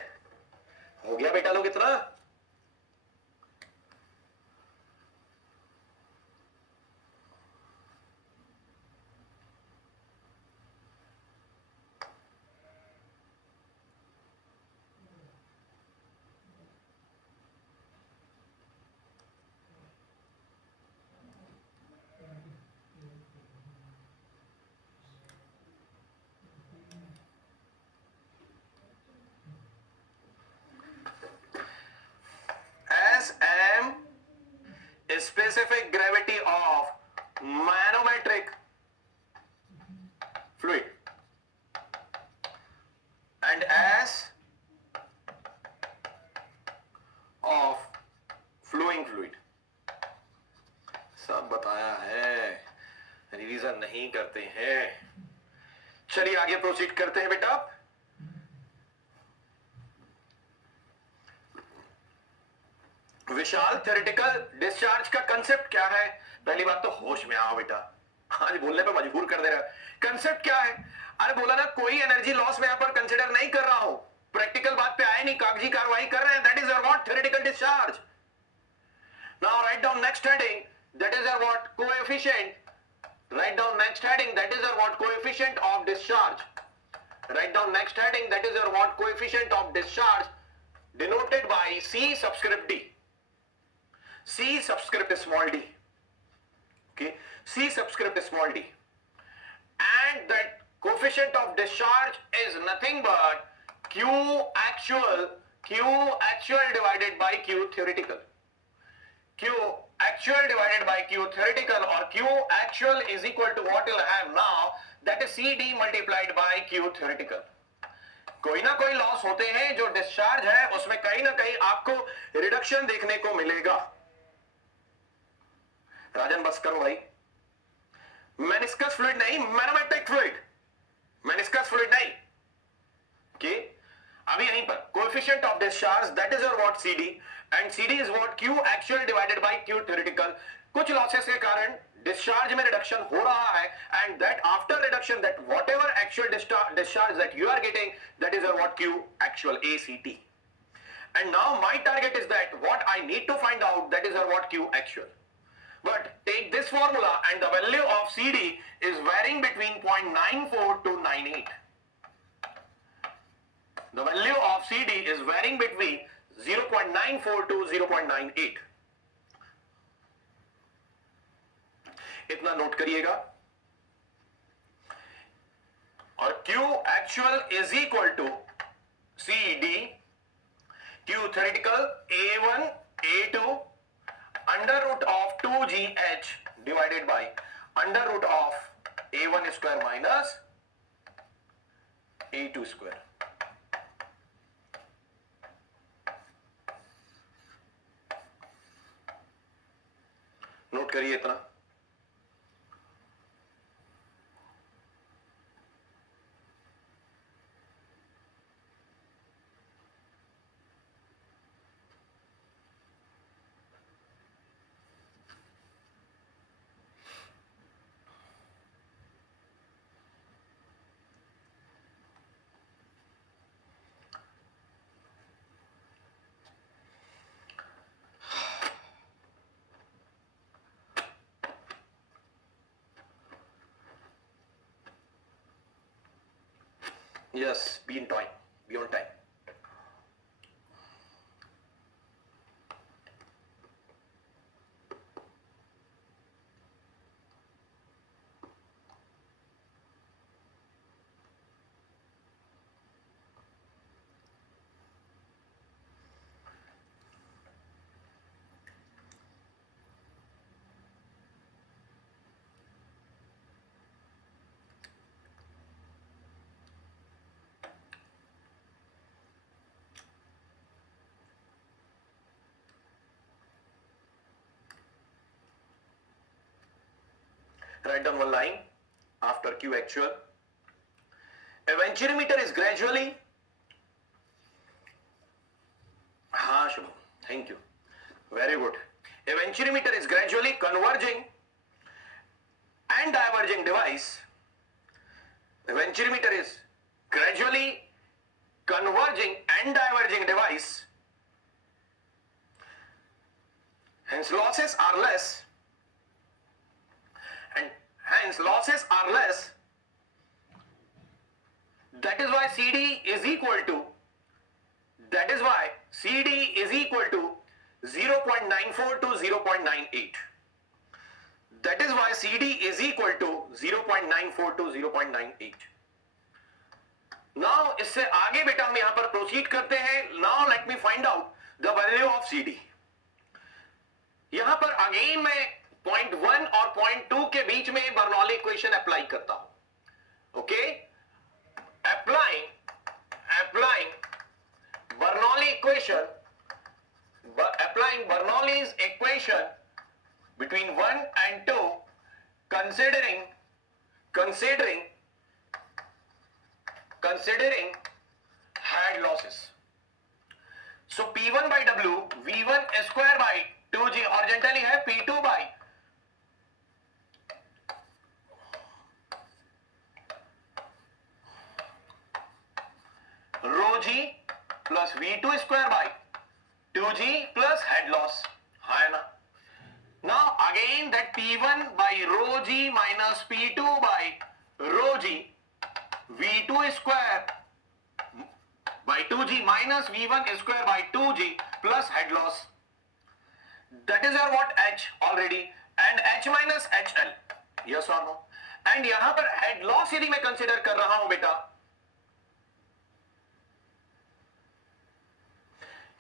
हो गया बेटा लोग इतना? S M specific gravity of manometric fluid and S of flowing fluid, सब बताया है, रिवीजन नहीं करते हैं। चलिए आगे प्रोसीड करते हैं बेटा। विशाल, थ्योरेटिकल डिस्चार्ज का कंसेप्ट क्या है? पहली बात तो होश में आओ बेटा, आज बोलने पे मजबूर कर दे रहा है। कंसेप्ट क्या है? अरे बोला ना, कोई एनर्जी लॉस में यहां पर कंसिडर नहीं कर रहा हूं, प्रैक्टिकल बात पे आए नहीं, कागजी कार्रवाई कर रहे हैं। That is your what? Theoretical discharge. Now write down next heading, that is your what? Coefficient. Right down next heading, that is your what? Coefficient of discharge. Write down next heading, that is your what? Coefficient of discharge, denoted by C subscript D. C subscript small d. Okay, C subscript small d. And that coefficient of discharge is nothing but Q actual divided by Q theoretical. Q actual divided by Q theoretical, or Q actual is equal to what you'll have now, that is CD multiplied by Q theoretical. कोई ना कोई लॉस होते हैं जो डिस्चार्ज है उसमें कहीं ना कहीं आपको रिडक्शन देखने को मिलेगा। राजन बस करो भाई, मेनिस्कस फ्लूइड नहीं, मैनोमेट्रिक फ्लूइड, मेनिस्कस फ्लूइड नहीं। ओके, अभी यहीं पर coefficient of discharge, that is your what? CD, and CD is what? Q actual divided by Q theoretical. कुछ लॉसेस के कारण डिस्चार्ज में रिडक्शन हो रहा है, and that after reduction, that whatever actual discharge that you are getting, that is your what? Q actual, ACT. And now my target is that what I need to find out, that is your what? Q actual. But take this formula and the value of CD is varying between 0.94 to 98. The value of CD is varying between 0.94 to 0.98. इतना नोट करिएगा। और Q actual is equal to CD, Q theoretical A1 A2 under root of 2GH divided by under root of A1 square minus A2 square. Note करिए इतना। Yes, be in time, be on time. Write down one line after Q actual. A venturimeter is gradually. हाँ Shubham, thank you. Very good. A venturimeter is gradually converging and diverging device. The venturimeter is gradually converging and diverging device. Hence losses are less. And hence losses are less. That is why CD is equal to 0.94 to 0.98. That is why CD is equal to 0.94 to 0.98. Now इससे आगे बेटा हम यहां पर प्रोसीड करते हैं. Now let me find out the value of CD. यहां पर अगेन मैं पॉइंट 1 और पॉइंट 2 के बीच में बर्नौली इक्वेशन अप्लाई करता हूं. Okay, applying Bernoulli equation, applying Bernoulli's equation between 1 and 2, considering head losses. So P1 by W, V1 square by 2G horizontally है P2 by rho G plus V2 square by 2G plus head loss. है ना? Now again that P1 by rho G minus P2 by rho G, V2 square by 2G minus V1 square by 2G plus head loss. That is our what H already, and H minus HL. Yes or no? And यहां पर head loss यदि मैं कंसिडर कर रहा हूं बेटा,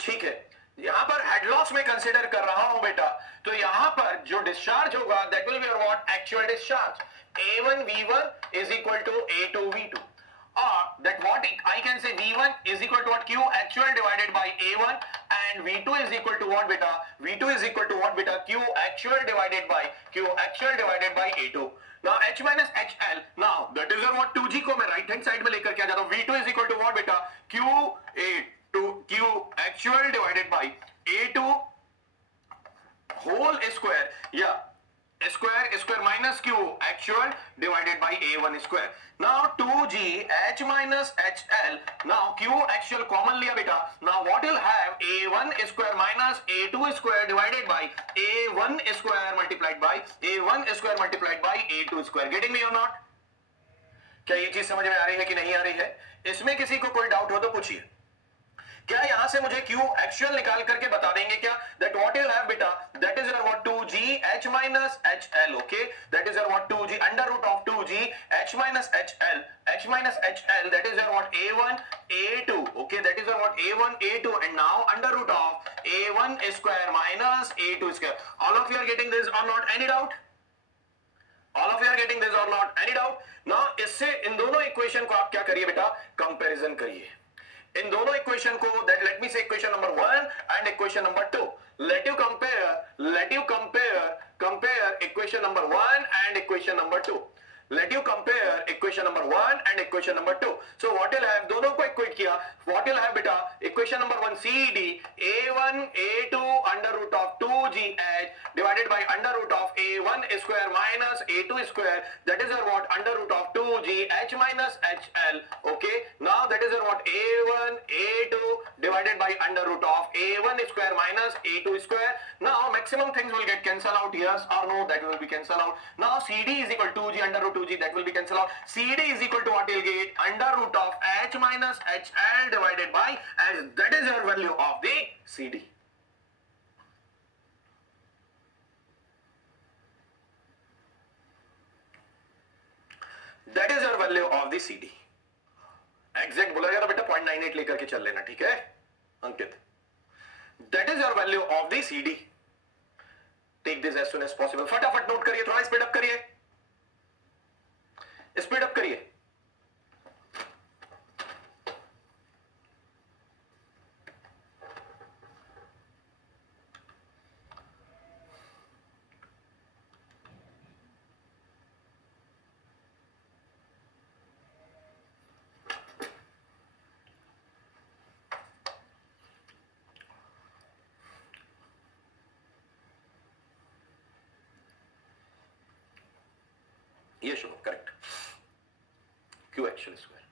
ठीक है, यहां पर हेड लॉस में कंसीडर कर रहा हूं बेटा, तो यहां पर जो डिस्चार्ज होगा that will be what actual discharge. A1 V1 is equal to A2 V2, or that what I can say V1 is equal to what Q actual divided by A1, and V2 is equal to what beta, V2 is equal to what beta, Q actual divided by A2. Now H minus HL, now that is what 2G को मैं right hand side में लेकर के आ जाता हूं. V2 is equal to what beta, Q actual divided by A2 whole square, yeah, square minus Q actual divided by A1 square. Now 2G H minus HL, now Q actual common लिया बेटा. Now what will have A1 square minus A2 square divided by A1 square multiplied by A2 square. Getting me or not? क्या ये चीज समझ में आ रही है कि नहीं आ रही है? इसमें किसी को कोई डाउट हो तो पूछिए. क्या यहां से मुझे Q एक्चुअल निकाल करके बता देंगे क्या? That what you'll have beta, that is your what 2G H minus HL, okay? That is your what 2G under root of 2G H minus HL, that is your what A1 A2, okay? That is your what A1 A2, and now under root of A1 square minus A2 square. All of you are getting this or not? Any doubt? All of you are getting this or not? Any doubt? Now इससे इन दोनों इक्वेशन को आप क्या करिए बेटा? कंपैरिजन करिए. इन दोनों इक्वेशन को, that let me say equation number 1 and equation number 2. Let you compare equation number 1 and equation number 2. Let you compare equation number 1 and equation number 2. So what you'll have, दोनों को equate किया, what you'll have बेटा, equation number 1 CD A1 A2 under root of 2GH divided by under root of A1 square minus A2 square, that is our what under root of 2G H minus HL, okay? Now that is our what A1 A2 divided by under root of A1 square minus A2 square. Now maximum maximum things will get cancelled out. Yes or no? That will be cancelled out. Now CD is equal to 2g under root 2g. That will be cancelled out. CD is equal to what you'll get? Under root of h minus hl divided by h. That is your value of the CD. That is your value of the CD. Exact बोला गया तो बेटा 0.98 लेकर के चल लेना, ठीक है Ankit? That is your value of the CD. Take this as soon as possible. फटाफट नोट करिए, थोड़ा स्पीड अप करिए, स्पीड अप करिए. ये शुरू correct. Q actual square.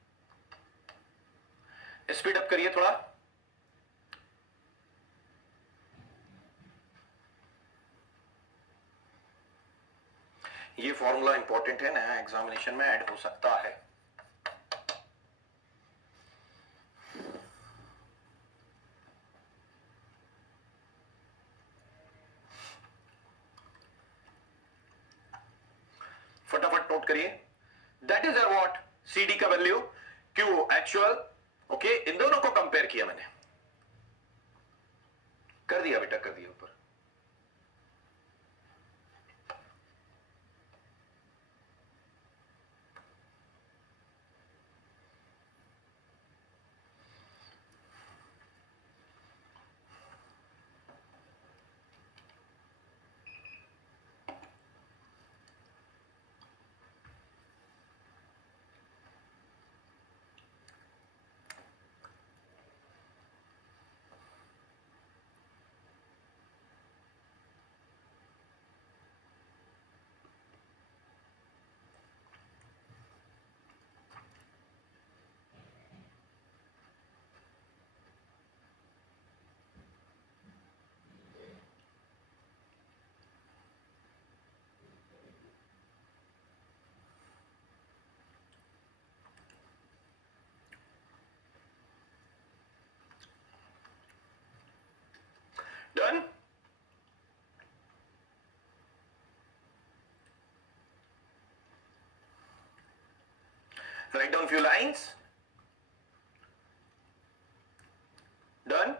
Speed up करिए थोड़ा. ये फॉर्मूला इंपॉर्टेंट है, नया एग्जामिनेशन में ऐड हो सकता है. फटाफट नोट करिए. दैट इज व्हाट सीडी का वैल्यू, क्यू एक्चुअल. ओके, इन दोनों को कंपेयर किया मैंने. कर दिया बेटा, कर दिया ऊपर. Done? Write down few lines. Done?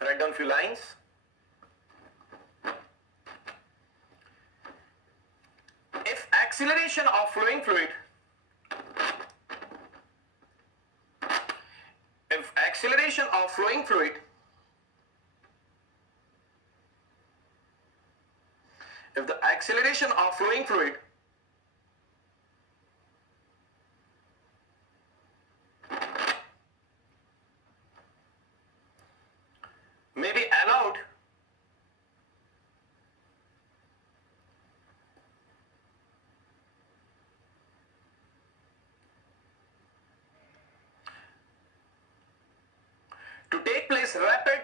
Write down few lines. If acceleration of flowing fluid, if acceleration of flowing fluid if the acceleration of flowing fluid may be allowed to take place rapid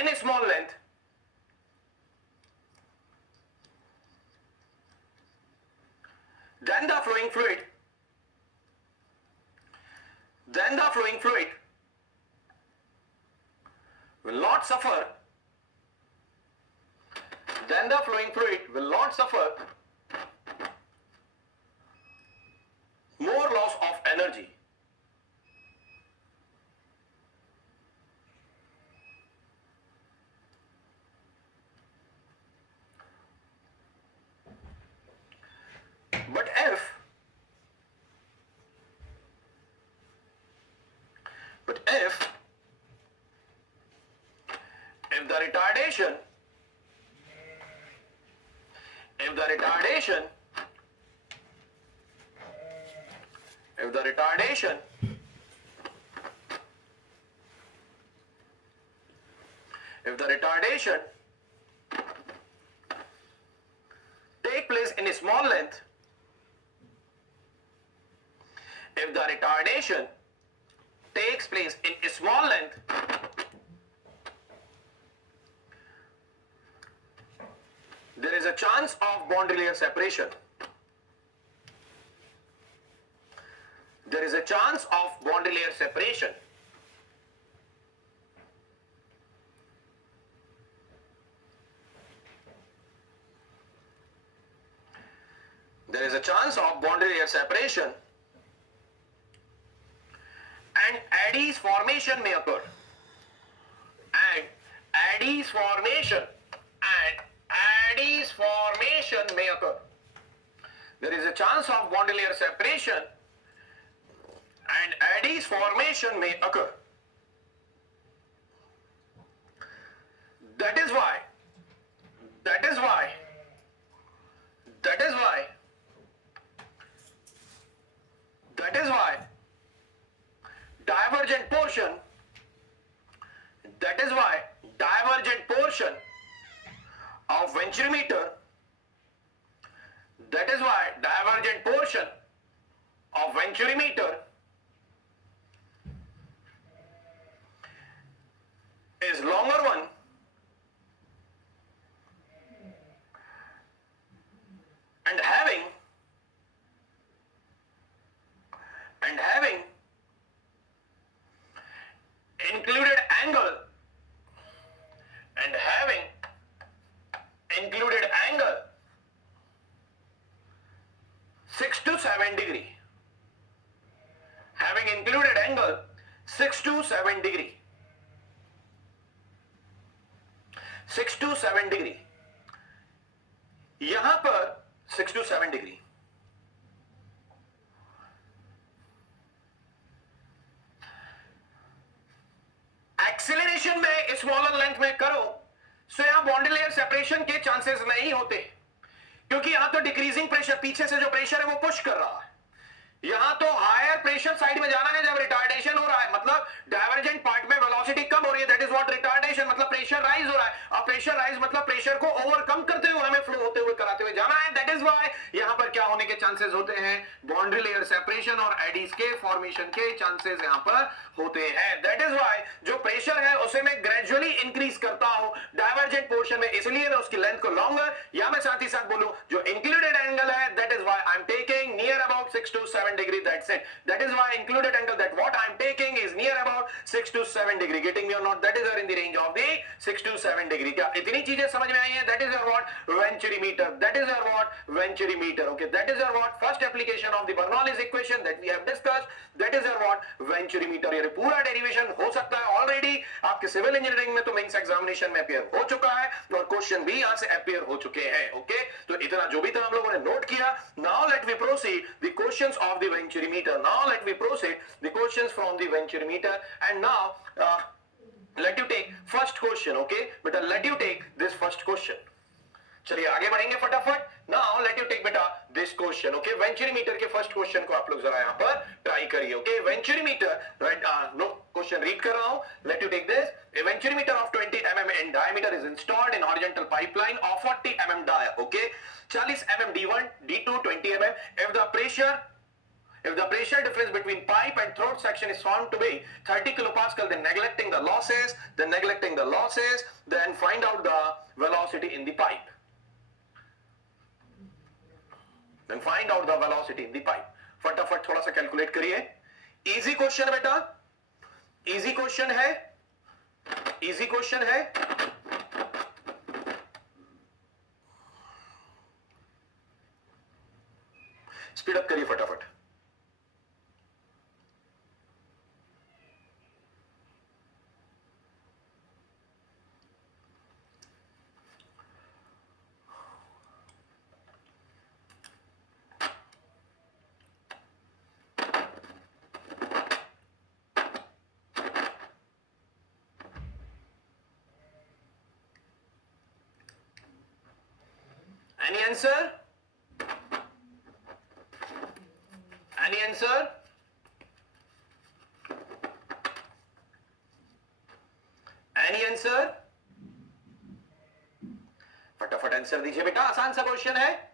in a small length, then the flowing fluid will not suffer more loss of energy. But if the retardation if the retardation if the retardation if the retardation take place in a small length, if the retardation takes place in a small length, there is a chance of boundary layer separation. There is a chance of boundary layer separation. There is a chance of boundary layer separation, and eddies formation may occur. And eddies formation may occur. There is a chance of boundary layer separation, and eddies formation may occur. That is why divergent portion, of venturimeter, is longer one and having included angle 6 to 7 degree, having included angle 6 to 7 degree, 6 to 7 degree, यहां पर 6 to 7 degree. Acceleration में smaller length में करो सो यहां boundary layer separation के चांसेस नहीं होते, क्योंकि यहां तो डिक्रीजिंग प्रेशर, पीछे से जो प्रेशर है वो पुश कर रहा है. यहां तो हायर प्रेशर साइड में जाना है जब रिटार्डेशन हो रहा है, मतलब डाइवर्जेंट पार्ट में वेलोसिटी कम हो रही है, दैट इज व्हाट रिटार्डेशन, मतलब प्रेशर राइज हो रहा है. अब प्रेशर राइज मतलब प्रेशर को ओवरकम करते हुए हमें फ्लो होते हुए कराते हुए जाना है. दैट इज व्हाई यहां पर क्या होने के चांसेस होते हैं, बाउंड्री लेयर सेपरेशन और एडीज के फॉर्मेशन के चांसेस यहां पर होते हैं. दैट इज व्हाई जो प्रेशर है उसे मैं ग्रेजुअली इंक्रीज करता हूं डाइवर्जेंट पोर्शन में, इसलिए मैं उसकी लेंथ को लॉन्गर, या मैं साथ ही साथ बोलूं जो इंक्लूडेड एंगल है, that is why I am taking near about 6 to 7 degree. That's it. That is why included angle, that what I am taking is near about 6 to 7 degree. Getting me or not? That is in the range of the 6 to 7 degree. क्या इतनी चीजें समझ में आई हैं? That is your what? Venturimeter. That is your what? Venturimeter. Okay. That is your what? First application of the Bernoulli's equation that we have discussed. That is your what? Venturimeter. ये पूरा डेरिवेशन हो सकता है ऑलरेडी आपके सिविल इंजीनियरिंग में, तो mains examination में अपीयर हो चुका है और क्वेश्चन भी यहां से अपीयर हो चुके हैं. ओके, तो इतना जो भी था हम लोगों ने नोट किया. Now let we proceed the questions of the Venturimeter. Now let me proceed the questions from the Venturimeter, and now let you take first question. Okay, but let you take this first question. चलिए आगे बढ़ेंगे फटाफट. Now let you take बेटा this question. Okay, Venturimeter के first question को आप लोग जरा यहाँ पर ट्राई करिए. Okay, Venturimeter, right? No question read कर रहा हूँ. Let you take this. A Venturimeter of 20 mm in diameter is installed in horizontal pipeline of 40 mm dia. Okay, 40 mm D1, D2 20 mm. If the pressure difference between pipe and throat section is found to be 30 kilopascal, then neglecting the losses, then find out the velocity in the pipe. फटाफट थोड़ा सा कैलकुलेट करिए. Easy question है बेटा, easy question है. Speed up करिए फटाफट. Any answer? Any answer? Any answer? फटाफट आंसर दीजिए बेटा, आसान सा क्वेश्चन है.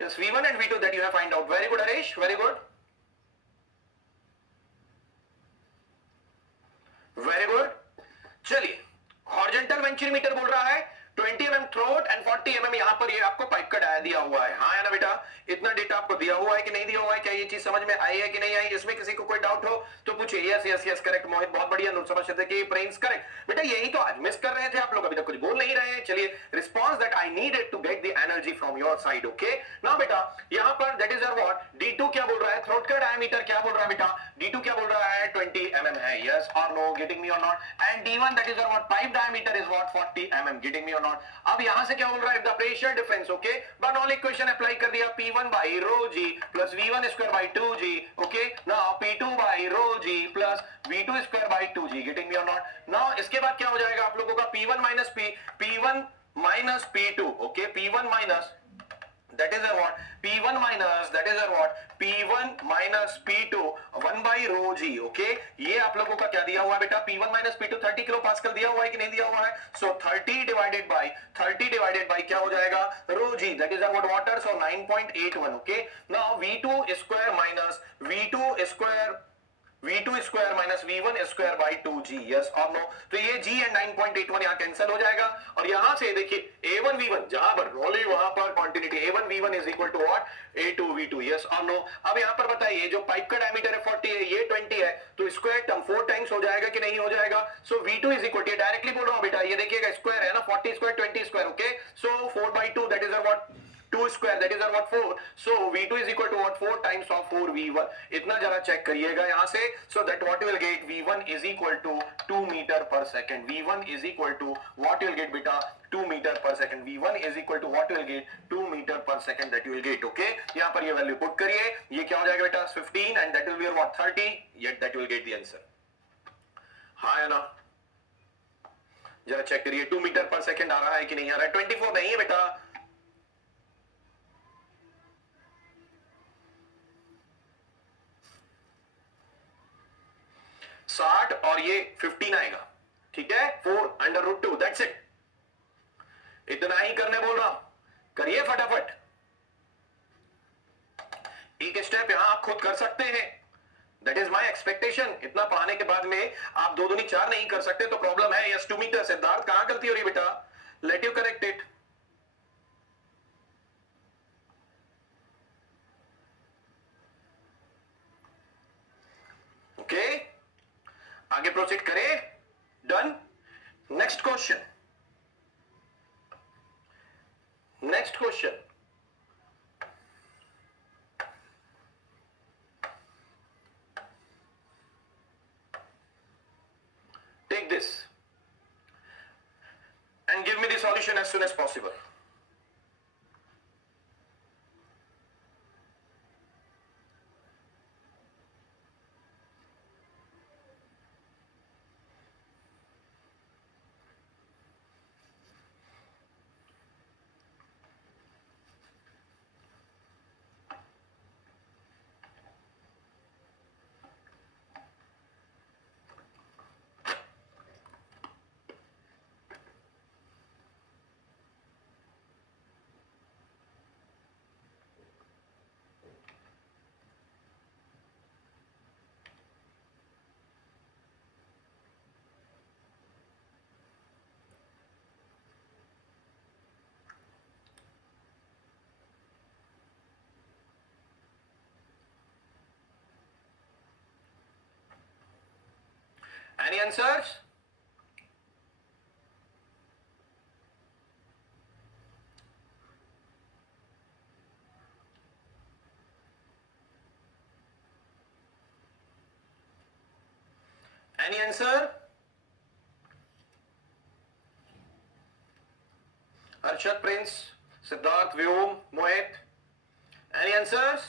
Yes, V1 and V2 that you have find out. Very good, Harish. Very good. Very good. चलिए, हॉरिजॉन्टल वेंचुरीमीटर बोल रहा है 20 mm थ्रोट एंड 40 mm यहां पर ये आपको पाइप का डाया दिया हुआ है. हाँ है ना बेटा, इतना डेटा आपको दिया हुआ है कि नहीं दिया हुआ है? क्या ये चीज समझ में आई है कि नहीं आई? इसमें किसी को कोई डाउट हो तो पूछिए. यस यस यस करेक्ट मोहित, बहुत बढ़िया. समझते थे कि प्रिंस करेक्ट बेटा, यही तो आज मिस कर रहे थे आप लोग, अभी तक कुछ बोल नहीं रहे हैं. चलिए, response that I needed to get the energy from your side. Okay now बेटा, यहां पर that is your what, D2 क्या बोल रहा है? थ्रोट का डायमीटर क्या बोल रहा है बेटा? D2 क्या बोल रहा है? 20 mm है. यस और नो, गेटिंग मी और not? And D1 that is your what, pipe diameter is what, 40 mm, getting me और नॉट? अब यहां से क्या बोल रहा है? The pressure difference. Okay, Bernoulli equation apply कर दिया, P1 by rho g plus V1 square by 2g. Okay now P2 by rho g plus V2 square by 2g, getting me और नॉट? नाउ इसके बाद क्या हो जाएगा आप लोगों का? P1 minus P1 minus P2. Okay, P1 minus that is a what, P1 minus that is a what, P1 minus P2 1 by rho g. Okay, ये आप लोगों का क्या दिया हुआ है बेटा? P1 minus P2 30 kilo pascal दिया हुआ है कि नहीं दिया हुआ है? सो 30 डिवाइडेड बाय क्या हो जाएगा? rho g, that is a what, water, so 9.81. Okay now V2 square minus V2 square minus V1 square by 2g. Yes और नो? तो ये g एंड 9.81 यहां कैंसिल हो जाएगा और यहां से देखिए A1 V1 जहां पर रोली वहां पर quantity A1 V1 is equal to what, A2 V2. Yes और नो? अब यहां पर बताइए, जो पाइप का डायमीटर है 40 है, ये 20 है, तो स्क्वायर टर्म 4 टाइम्स हो जाएगा कि नहीं हो जाएगा? So V2 is equal to, directly बोल रहा हूं बेटा, ये देखिएगा स्क्वायर है ना, 40 स्क्वायर 20 स्क्वायर. ओके सो 4 by 2 that is what, 2 square that is what 4. So V2 is equal to what, 4 times of 4V1. इतना जरा चेक करिएगा यहां से. So that what you will get, V1 is equal to 2 meter per second. V1 is equal to what you will get beta, 2 meter per second. V1 is equal to what you will get, 2 meter per second that you will get. Okay, यहाँ पर ये value put करिए, ये क्या हो जाएगा बेटा? 15 and that will be what, 30. Yet that you will get the answer. हाँ है ना? जरा चेक करिए 2 मीटर पर सेकंड आ रहा है कि नहीं आ रहा है? 24 नहीं है बेटा. 60 और ये 15 आएगा. ठीक है, 4 अंडर रूट 2, दैट्स इट. इतना ही करने बोल रहा हूं, करिए फटाफट. एक स्टेप यहां आप खुद कर सकते हैं, दैट इज माई एक्सपेक्टेशन. इतना पढ़ाने के बाद में आप 2 दूनी 4 नहीं कर सकते तो प्रॉब्लम है. यस 2 मीटर. सिद्धार्थ कहां गलती हो रही बेटा? Let you correct it. Okay आगे प्रोसीड करें. Done. Next question. Take this and give me the solution as soon as possible. Any answers? Any answer? Arshad Prince, Siddharth, Vyom, Mohit. Any answers?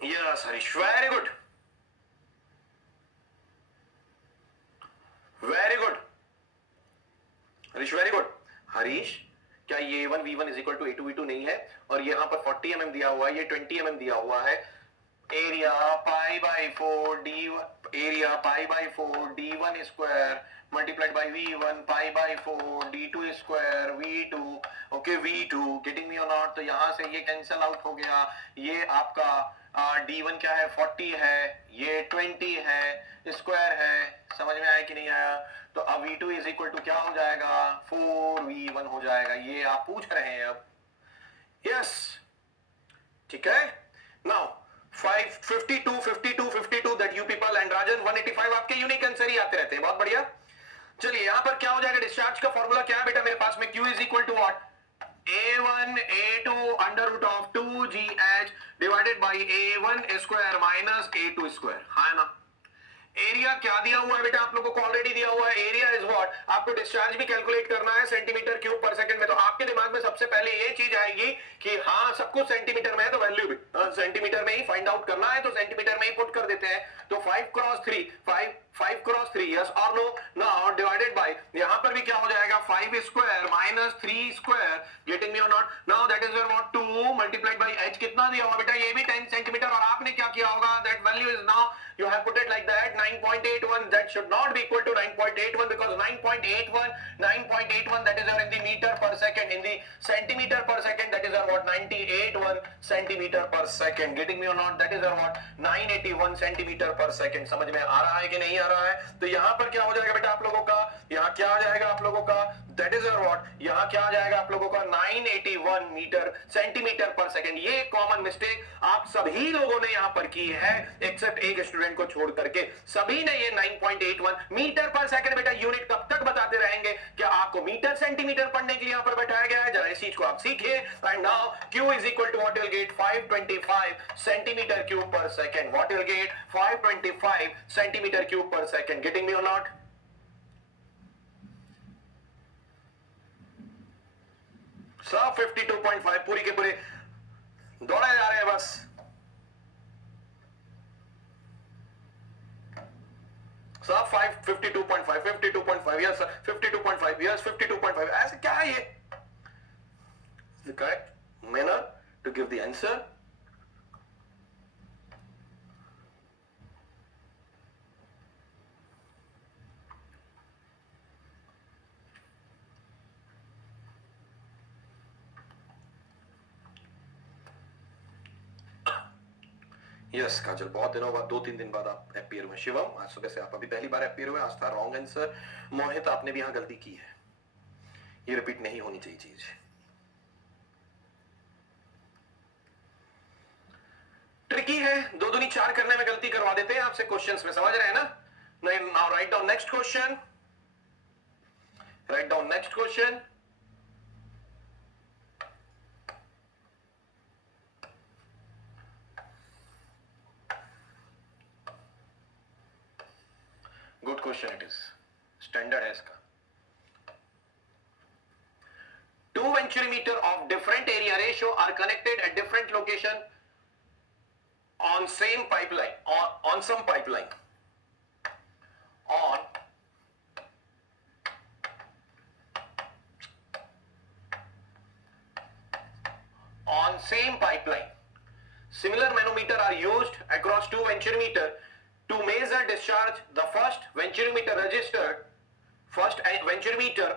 Yes, Harish. Very good. Very good. Harish, very good. Harish, क्या ये A1 V1 is equal to A2 V2 नहीं है? और यहाँ पर 40 mm दिया हुआ है, ये 20 mm दिया हुआ है. Area pi by 4 D, area pi by 4 D1 square multiplied by V1 pi by 4 D2 square V2. Okay, V2 getting me और नॉट? तो यहाँ से ये कैंसल आउट हो गया. ये आपका D1 क्या है? 40 है, ये 20 है, स्क्वायर है. समझ में आया कि नहीं आया? तो अब V2 इज इक्वल टू क्या हो जाएगा? 4V1 हो जाएगा. ये आप पूछ रहे हैं अब. यस, ठीक है. Now 52 52 52 that you people and Rajan 185 आपके यूनिक आंसर ही आते रहते हैं. बहुत बढ़िया. चलिए यहां पर क्या हो जाएगा? डिस्चार्ज का फॉर्मूला क्या है बेटा मेरे पास में? Q is equal to what? A1 A2 under root of 2GH divided by A1 square minus A2 square. हाँ ना. एरिया क्या दिया हुआ है बेटा? आप लोगों को ऑलरेडी दिया हुआ है. Area is what? आपको डिस्चार्ज भी कैलकुलेट करना है सेंटीमीटर क्यूब पर सेकंड में. तो आपके दिमाग में सबसे पहले ये चीज आएगी कि हाँ सब कुछ सेंटीमीटर में है तो वैल्यू भी सेंटीमीटर में ही फाइंड आउट करना है, तो सेंटीमीटर में ही पुट कर देते हैं. तो 5 क्रॉस 3 यस और नो. नाउ डिवाइडेड बाय यहां पर भी क्या हो जाएगा? 5 square minus 3 square. Getting me और not? Now that is your what? 2 multiplied by h. कितना दिया हुआ बेटा? ये भी 10 सेंटीमीटर. और आपने क्या किया होगा? That value is now you have put it like that 9.81. that should not be equal to 9.81 because 9.81 that is your in the meter per second. In the centimeter per second that is your what? 98.1 centimeter per second. getting me or not? that is your what? 981 centimeter per second. समझ में आ रहा है कि नहीं आ रहा है? तो यहां पर क्या हो जाएगा बेटा आप लोगों का? यहां क्या आ जाएगा आप लोगों का? that is your what? यहां क्या आ जाएगा आप लोगों का? 981 मीटर सेंटीमीटर पर सेकंड. ये कॉमन मिस्टेक आप सभी लोगों ने यहां पर की है एक्सेप्ट एक स्टूडेंट को छोड़ करके. सभी ने ये 9.81 मीटर पर सेकंड. बेटा यूनिट कब तक बताते रहेंगे? क्या आपको मीटर सेंटीमीटर पढ़ने के लिए यहां पर बैठाया गया है? जरा इस चीज को आप सीखिए. And now Q is equal to what? Will get 525 centimetre cube per second. What will get? 525 centimetre cube per second. Getting me और नॉट? सब 52.5 पूरी के पूरे दौड़े जा रहे हैं बस. सब 52.5 52.5 यस 52.5 यस 52.5. ऐसे क्या है ये? The correct manner to give the answer. Yes Kajal, बहुत दिनों बाद 2-3 दिन बाद आप अपीयर हुए. शिवम, आज सुबह से आप अभी पहली बार अपीयर हुए. आज था रॉन्ग आंसर. मोहित, आपने भी यहां गलती की है. ये रिपीट नहीं होनी चाहिए चीज. ट्रिकी है. 2 दूनी 4 करने में गलती करवा देते हैं आपसे क्वेश्चंस में. समझ रहे हैं ना? Now write down next question. Write down next question. Good question it is. Standard है इसका. 2 venturimeter of different area ratio are connected at different location on same pipeline or on some pipeline on same pipeline. Similar manometer are used across 2 venturimeter to measure discharge. The first venturimeter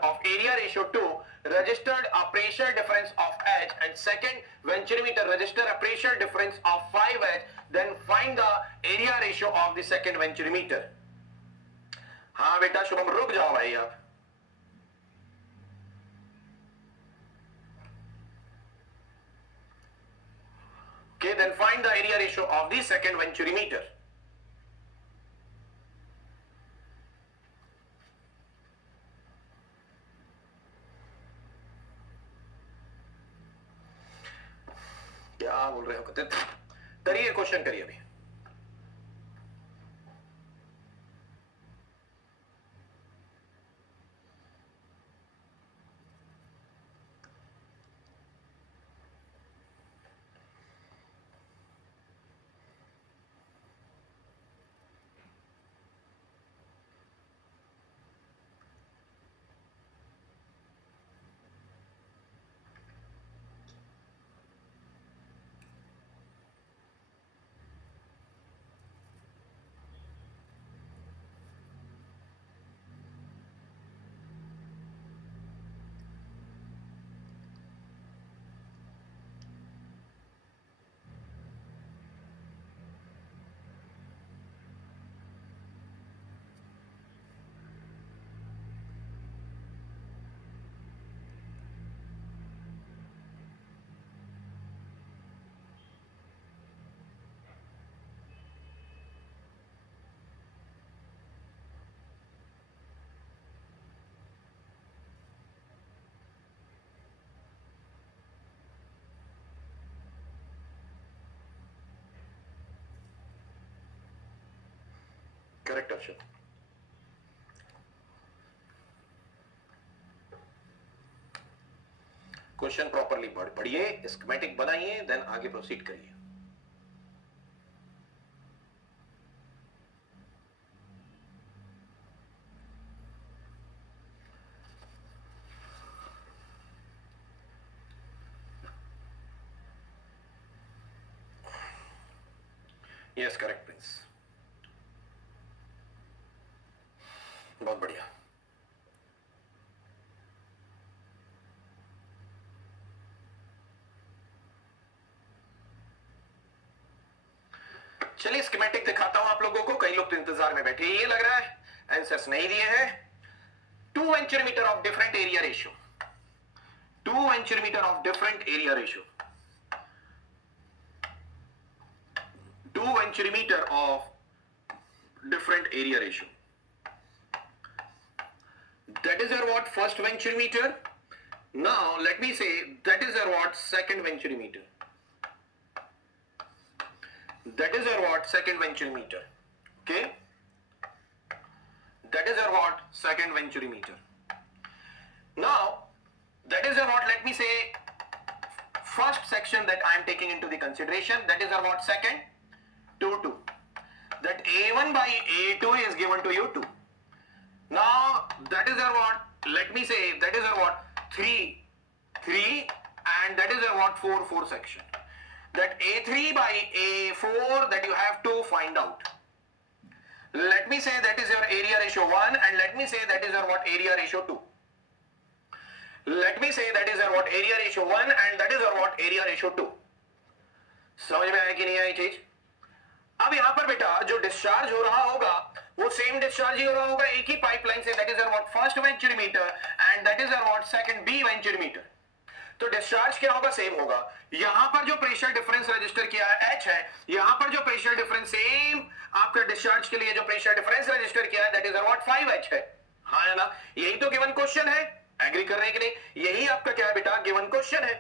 of area ratio 2 registered a pressure difference of H, and second venturimeter registered a pressure difference of 5H. Then find the area ratio of the second venturimeter. हाँ बेटा शुभम, रुक जाओ भाई आप. Okay, then find the area ratio of the second venturimeter. बोल रहे हो? करिए, क्वेश्चन करिए अभी। करेक्ट अर्षद। क्वेश्चन प्रॉपरली पढ़िए, स्कीमेटिक बनाइए, देन आगे प्रोसीड करिए। यस करेक्ट प्रिंस, बहुत बढ़िया। चलिए स्कीमेटिक दिखाता हूं आप लोगों को, कई लोग तो इंतजार में बैठे, ये लग रहा है आंसर्स नहीं दिए हैं। 2 venturi meter of different area ratio, 2 venturi meter of different area ratio, 2 venturi meter of different area ratio, that is our what first venture meter. Now let me say that is our what second venture meter, that is our what second venture meter. Okay, that is our what second venture meter. Now that is our what, let me say first section that I am taking into the consideration, that is our what second 2 2, that a1 by a2 is given to you 2. Now that is our what, let me say that is our what 3 3, and that is our what 4 4 section, that a3 by a4 that you have to find out. Let me say that is your area ratio 1, and let me say that is your what area ratio 2. Let me say that is your what area ratio 1 and that is your what area ratio 2. समझ में आया कि नहीं आई चीज? अब यहां पर बेटा जो डिस्चार्ज हो रहा होगा वो सेम डिस्चार्ज ही हो रहा होगा एक ही पाइपलाइन से, that is what first venturi meter and that is what second B venturi meter. तो डिस्चार्ज क्या होगा? सेम होगा। यहां पर जो प्रेशर डिफरेंस रजिस्टर किया है H है, यहां पर जो प्रेशर डिफरेंस सेम आपका डिस्चार्ज के लिए जो प्रेशर डिफरेंस रजिस्टर किया है दैट इज व्हाट 5H है। हाँ है ना? यही तो गिवन क्वेश्चन है, एग्री कर रहे हैं कि नहीं? यही आपका क्या है बेटा? गिवन क्वेश्चन है।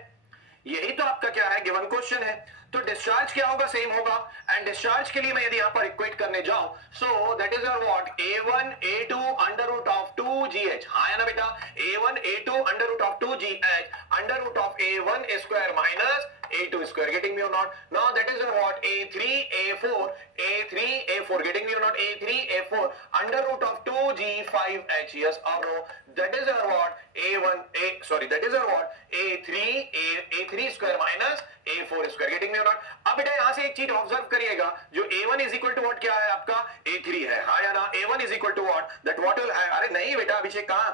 यही तो आपका क्या है? गिवन क्वेश्चन है। तो डिस्चार्ज क्या होगा? सेम होगा। एंड डिस्चार्ज के लिए मैं यदि यहां पर इक्वेट करने जाऊं, so that is your what a1 a2 under root of 2gh। हाँ है ना बेटा? a1 a2 under root of 2gh under root of a1 square minus a2 square, getting me और not? Now that is your what a3 a4 getting me और not? a3 a4 under root of 2g5h, yes और no? That is your what that is your what a3 square minus a4 square, getting me और not? अब बेटा यहां से एक चीज ऑब्जर्व करिएगा, जो a1 is equal to what क्या है आपका? a3 है। हाँ या ना? a1 is equal to what that what will है? अरे नहीं बेटा अभिषेक, कहां?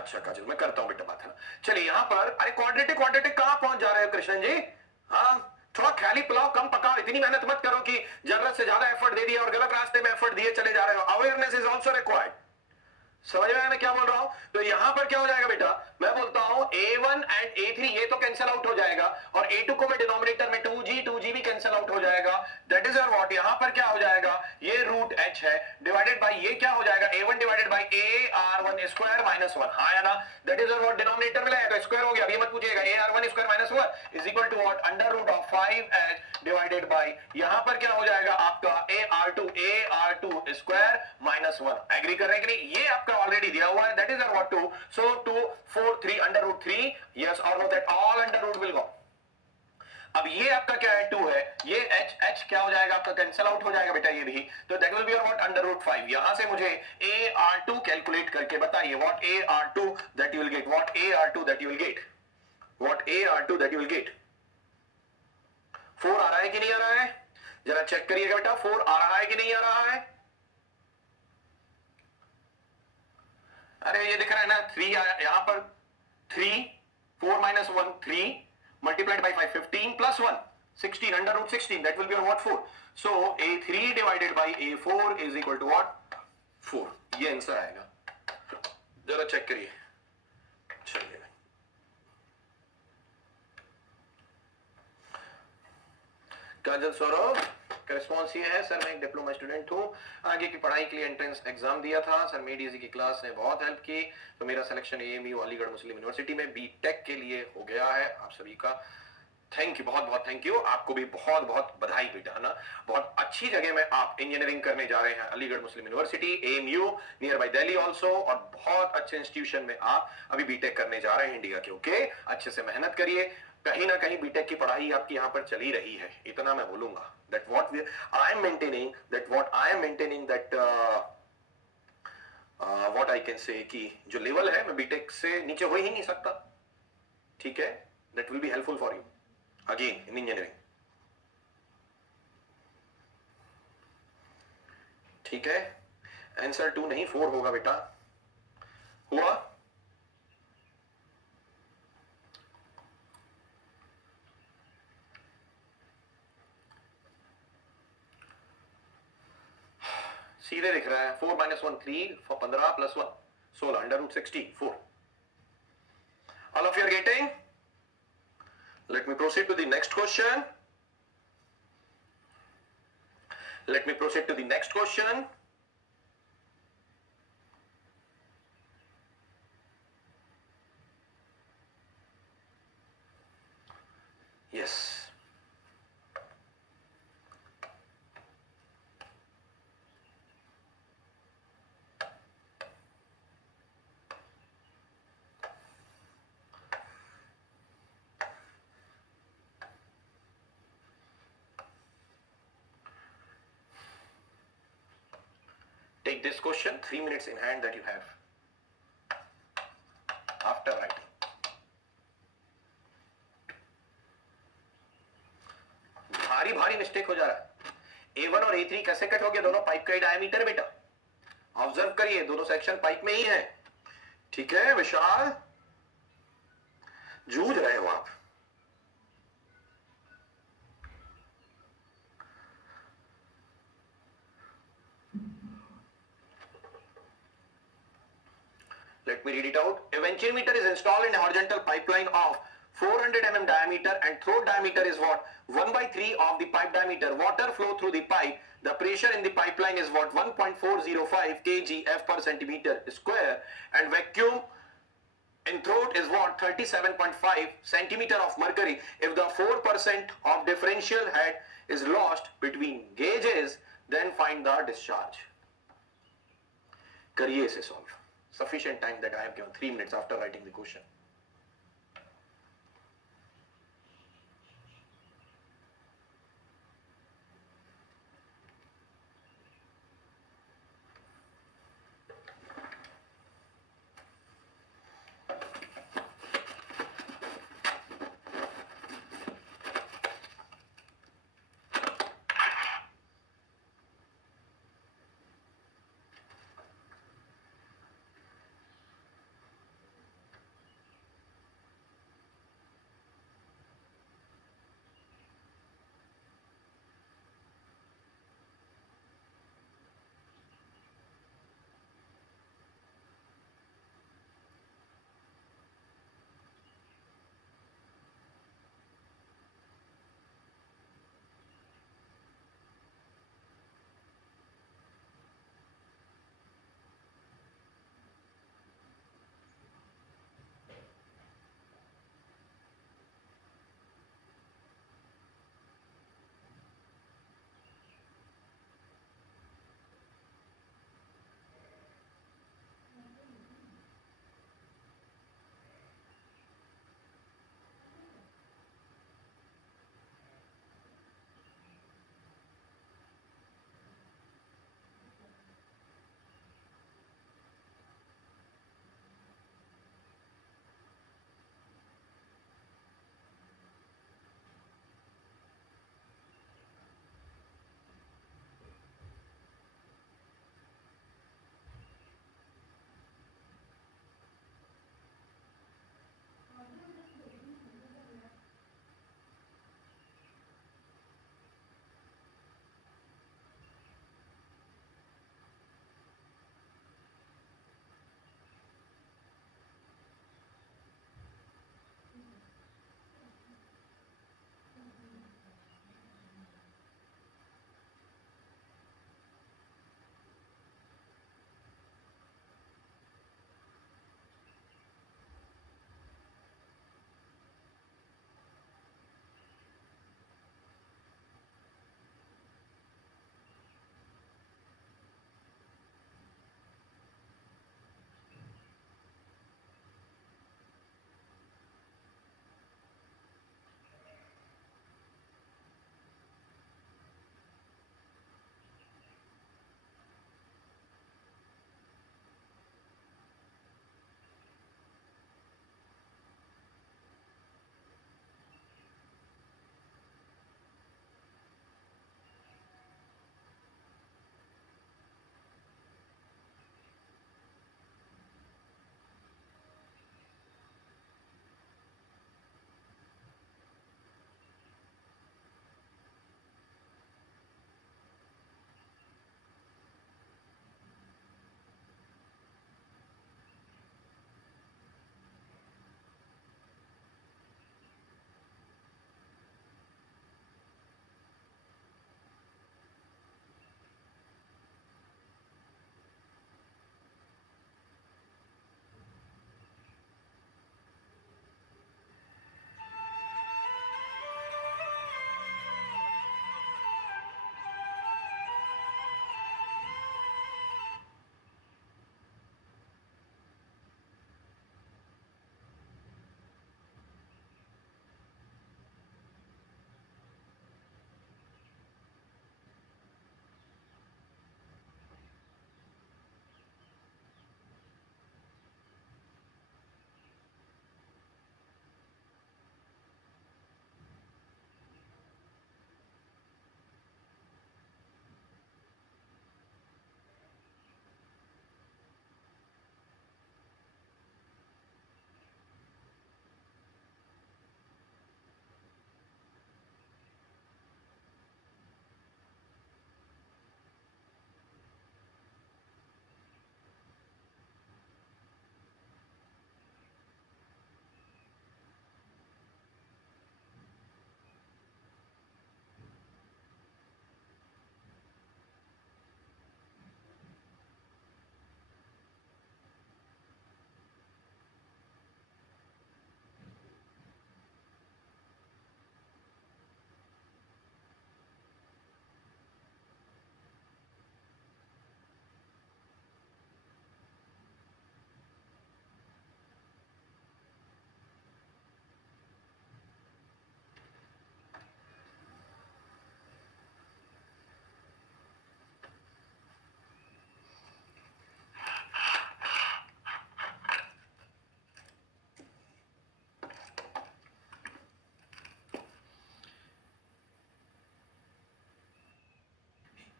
अच्छा काजल, मैं करता हूं बेटा बात, है ना? चलिए यहां पर, अरे क्वाड्रेटिक कहां पहुंच जा रहे हो कृष्ण जी? हाँ, थोड़ा ख्याली पुलाव कम पकाओ, इतनी मेहनत मत करो कि जरूरत से ज्यादा एफर्ट दे दिया और गलत रास्ते में एफर्ट दिए चले जा रहे हो। Awareness is also required. समझ में आया मैं क्या बोल रहा हूं? तो यहां पर क्या हो जाएगा बेटा? मैं बोलता हूं a1 एंड a3 ये तो कैंसिल आउट हो जाएगा, और a2 को मैं डिनोमिनेटर में 2g भी कैंसिल आउट हो जाएगा। दैट इज योर व्हाट, यहां पर क्या हो जाएगा, ये रूट h है डिवाइडेड बाय ये क्या हो जाएगा, a1 divided by ar1 square minus 1, हाँ या ना। That is your what, denominator में लाया तो स्क्वायर हो गया, अभी मत पूछिएगा, ar1 square minus 1 is equal to what, under root of 5h divided by यहां पर क्या हो जाएगा आपका ar2 स्क्वायर माइनस 1। एग्री कर रहे हैं कि नहीं, ये आपका ऑलरेडी दिया हुआ है। That is your what 2, so 2 4 3 under root 3, yes और no, that all under root will go. अब ये आपका क्या है 2 है, ये h क्या हो जाएगा आपका, कैंसिल आउट हो जाएगा बेटा ये भी, तो that will be your what under root 5। यहां से मुझे ar2 कैलकुलेट करके बताइए what ar2 that you will get, what ar2 that you will get, what ar2 that you will get. 4 आ रहा है कि नहीं आ रहा है, जरा चेक करिएगा बेटा, 4 आ रहा है कि नहीं आ रहा है। अरे ये दिख रहा है ना 3 यहां पर 3, 4 माइनस 1 3 multiplied by 5 15 plus 1 16 under root 16, that will be your what 4, so a3 divided by a4 is equal to what 4, ये आंसर आएगा। जरा चेक करिए, चलिए काजल सौरभ का रिस्पॉन्स ये है, सर मैं एक डिप्लोमा स्टूडेंट हूँ, आगे की पढ़ाई के लिए एंट्रेंस एग्जाम दिया था सर, मेरी इजी की क्लास ने बहुत हेल्प की, तो मेरा selection AMU Aligarh Muslim university में बीटेक के लिए हो गया है। आप सभी का थैंक यू, बहुत बहुत थैंक यू, आपको भी बहुत बहुत बधाई बेटा ना, बहुत अच्छी जगह में आप इंजीनियरिंग करने जा रहे हैं, Aligarh Muslim university AMU near by Delhi also, और बहुत अच्छे इंस्टीट्यूशन में आप अभी बीटेक करने जा रहे हैं इंडिया के। ओके, अच्छे से मेहनत करिए, कहीं ना कहीं बीटेक की पढ़ाई आपकी यहां पर चली रही है, इतना मैं बोलूंगा। That what I am maintaining, that what I am maintaining, that what I can say कि जो लेवल है मैं बीटेक से नीचे हो ही नहीं सकता, ठीक है। That will be helpful for you again in engineering, ठीक है। आंसर 2 नहीं 4 होगा बेटा, हुआ। सीधे दिख रहा है 4 minus 1 3, 15 plus 1 16 under root 16 4। All of you are getting? Let me proceed to the next question. Let me proceed to the next question. Yes. Take this question, 3 minutes in hand that you have after writing. भारी भारी मिस्टेक हो जा रहा है। A1 और A3 कैसे कट हो गया, दोनों पाइप का ही डायमीटर बेटा, ऑब्जर्व करिए दोनों सेक्शन पाइप में ही है, ठीक है। विशाल जूझ रहे हो आप, let me read it out. A venturimeter is installed in a horizontal pipeline of 400 mm diameter, and throat diameter is what 1 by 3 of the pipe diameter. Water flow through the pipe, the pressure in the pipeline is what 1.405 kgf per centimeter square, and vacuum in throat is what 37.5 centimeter of mercury. If the 4% of differential head is lost between gauges, then find the discharge. करिए इसे solve. Sufficient time that I have given, 3 minutes after writing the question.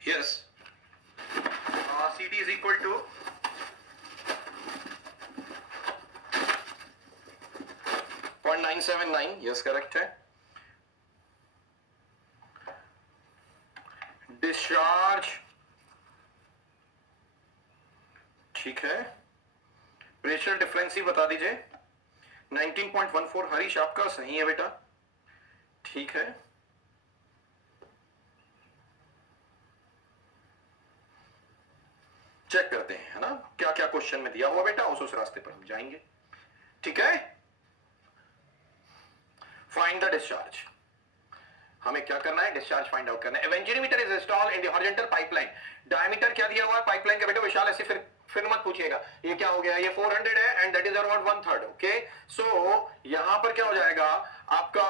Yes. CD is equal to 0.979. Yes, correct है. डिस्चार्ज ठीक है. Pressure difference ही बता दीजिए. 19.14. हरीश आपका सही है बेटा. ठीक है. चेक करते हैं, है ना, क्या क्या क्वेश्चन में दिया हुआ बेटा, उस रास्ते पर हम जाएंगे. ठीक है. Find the discharge. हमें क्या करना है, डिस्चार्ज फाइंड आउट करना है. Venturimeter is installed in the horizontal pipeline. Diameter क्या दिया हुआ है पाइपलाइन का बेटा विशाल, ऐसे फिर मत पूछिएगा ये क्या हो गया, ये 400 है and that is around 1/3. Okay, so यहां पर क्या हो जाएगा आपका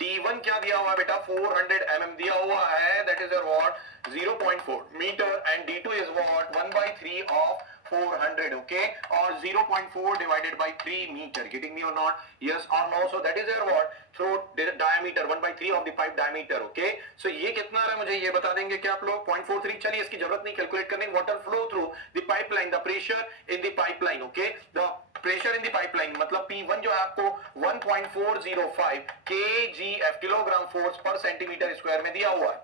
D1 क्या दिया हुआ है बेटा, 400 mm दिया हुआ है, that is around 0.4 metre and D2 is what 1/3 of 400. okay, or 0.4 divided by 3 meter. Getting me or not? Yes or no? So that is your what, throat diameter 1/3 of the pipe diameter. okay, so ये कितना आ रहा है मुझे ये बता देंगे क्या आप लोग. 0.43. चलिए इसकी जरूरत नहीं कैलकुलेट करने. water flow through the pipeline, the pressure in the pipeline. okay, the pressure in the pipeline मतलब P1 जो है आपको 1.405 kgf किलोग्राम फोर्स पर सेंटीमीटर स्क्वायर में दिया हुआ है.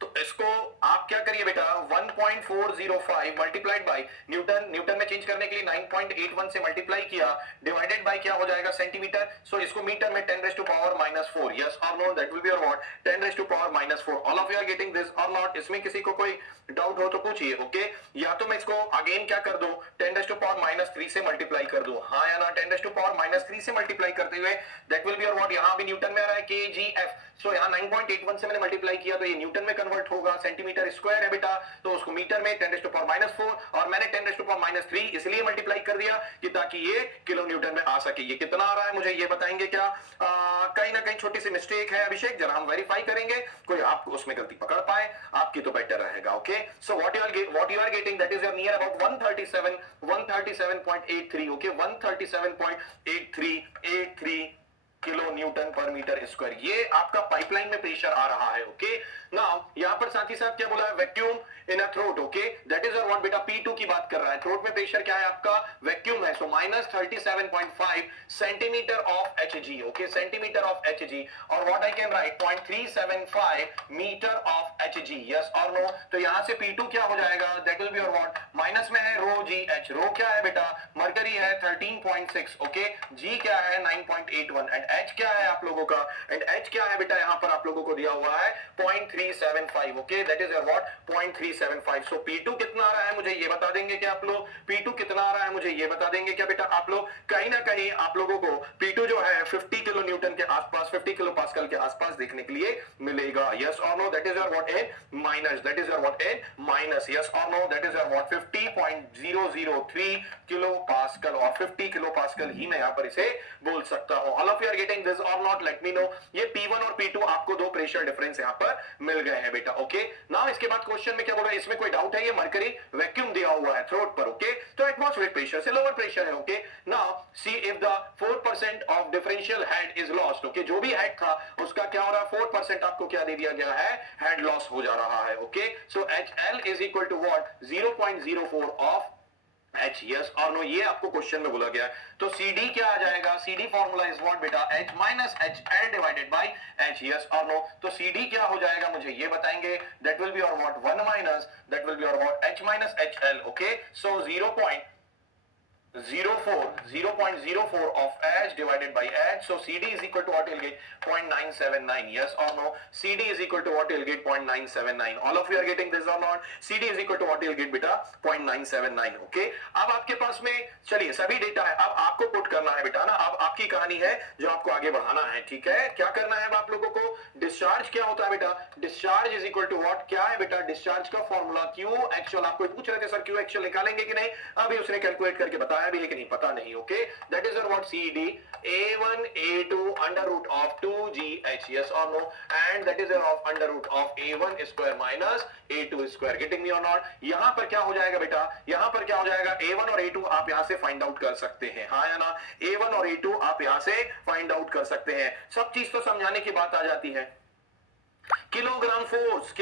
तो इसको आप क्या करिए बेटा, 1.405 मल्टीप्लाइड बाय न्यूटन में चेंज करने के लिए 9.81 से मल्टीप्लाई किया, डिवाइडेड बाय क्या हो जाएगा सेंटीमीटर. सो इसको मीटर में 10⁻⁻⁴. यस और no, that will be your what 10⁻⁻⁴. All of you are getting this or not. इसमें किसी को कोई डाउट हो तो पूछिए. ओके, या तो मैं इसको अगेन क्या कर दूं, 10⁻³ से मल्टीप्लाई कर दूं. हाँ या ना, 10⁻³ से मल्टीप्लाई करते हुए that will be your what, यहां भी न्यूटन में आ रहा है kgf. सो यहां 9.81 से मैंने मल्टीप्लाई किया तो ये न्यूटन में कन्वर्ट होगा. सेंटीमीटर स्क्वायर है बेटा, तो उसको मीटर में 10⁻⁴, और मैंने 10⁻³ इसलिए मल्टीप्लाई कर दिया कि ताकि ये किलो न्यूटन में आ सके. ये कितना आ रहा है मुझे ये बताएंगे क्या. कहीं ना कहीं छोटी सी मिस्टेक है अभिषेक, जरा हम वेरीफाई करेंगे, कोई आप उसमें गलती पकड़ पाए आपकी तो बेटर रहेगा. Okay, so what you are getting that is your near about 137.83. Okay, 137.83 kilo newton per metre square. ये आपका पाइपलाइन में प्रेशर आ रहा है. ओके, नाउ यहां पर साथ ही साथ क्या बोला है, vacuum in a throat. Okay, that is what बेटा P2 की बात कर रहा है. थ्रोट में प्रेशर क्या है आपका, वैक्यूम है. So -37.5 centimetre of Hg. Okay, centimetre of Hg, और what I can write 0.375 metre of Hg. Yes और नो. तो यहां से P2 क्या हो जाएगा, that will be your what, minus में है ρgh. रो क्या है बेटा, मरकरी है 13.6. ओके, g क्या है 9.81 एंड h क्या है आप लोगों का, एंड h क्या है बेटा यहां पर आप लोगों को दिया हुआ है 0.375. Okay, that is your what 0.375. सो P2 कितना आ रहा है मुझे ये बता देंगे क्या आप लोग, P2 कितना आ रहा है मुझे ये बता देंगे क्या बेटा आप लोग. कहीं ना कहीं आप लोगों को P2 जो है 50 किलो न्यूटन के आसपास, 50 किलो पास्कल के आसपास देखने के लिए मिलेगा. यस और no, that is your what in minus, that is your what in minus. Yes और no, that is your what 50.003 kilo pascal, और 50 किलो पास्कल ही मैं यहां पर इसे बोल सकता हूं. All of you are getting this or not, let me know. ये P1 और P2 आपको दो प्रेशर डिफरेंस यहां पर मिल गए हैं बेटा. ओके, नाउ इसके बाद क्वेश्चन में क्या बोल रहा है, इसमें कोई डाउट है, ये मरकरी वैक्यूम दिया हुआ है थ्रोट पर. ओके, तो एटमॉस्फेरिक प्रेशर से लोअर प्रेशर है. Okay, now see if the 4% of differential head is lost. Okay, जो भी हेड था उसका क्या हो रहा है, 4% आपको क्या दे दिया गया है, हेड लॉस हो जा रहा है. Okay, so HL is equal to what 0.04 of H. Yes और नो, ये आपको क्वेश्चन में बोला गया है. तो CD क्या आ जाएगा, CD फॉर्मूला इज व्हाट बेटा, H minus HL divided by H. Yes और नो, तो CD क्या हो जाएगा मुझे ये बताएंगे, that will be your what 1 minus, that will be your what H minus HL. Okay, so 0.04 of H divided by H. So CD is equal to what you'll get 0.979. Yes or no? CD is equal to what you'll get 0.979. All of you are getting this or not? CD is equal to what you'll get बेटा 0.979. Okay? अब आपके पास में चलिए सभी डेटा है, अब आपको पुट करना है बेटा ना. अब आपकी कहानी है जो आपको आगे बढ़ाना है. ठीक है, क्या करना है अब आप लोगों को, डिस्चार्ज क्या होता है बेटा, discharge is equal to what, क्या है बेटा डिस्चार्ज का फॉर्मूला Q एक्चुअल. आपको पूछ रहे थे सर Q एक्चुअल निकालेंगे कि नहीं, अभी उसने कैलकुलेट करके बताया भी है कि नहीं पता नहीं. Okay, that is what CD A1 A2 under root of 2GH. Yes और no, and that is of under root of A1 square minus A2 square. Getting me और नॉट. यहां पर क्या हो जाएगा बेटा, यहां पर क्या हो जाएगा, A1 और A2 आप यहां से फाइंड आउट कर सकते हैं. हाँ या ना, A1 और A2 आप यहां से फाइंड आउट कर सकते हैं. सब चीज तो समझाने की बात आ जाती है. किलोग्राम फोर्स,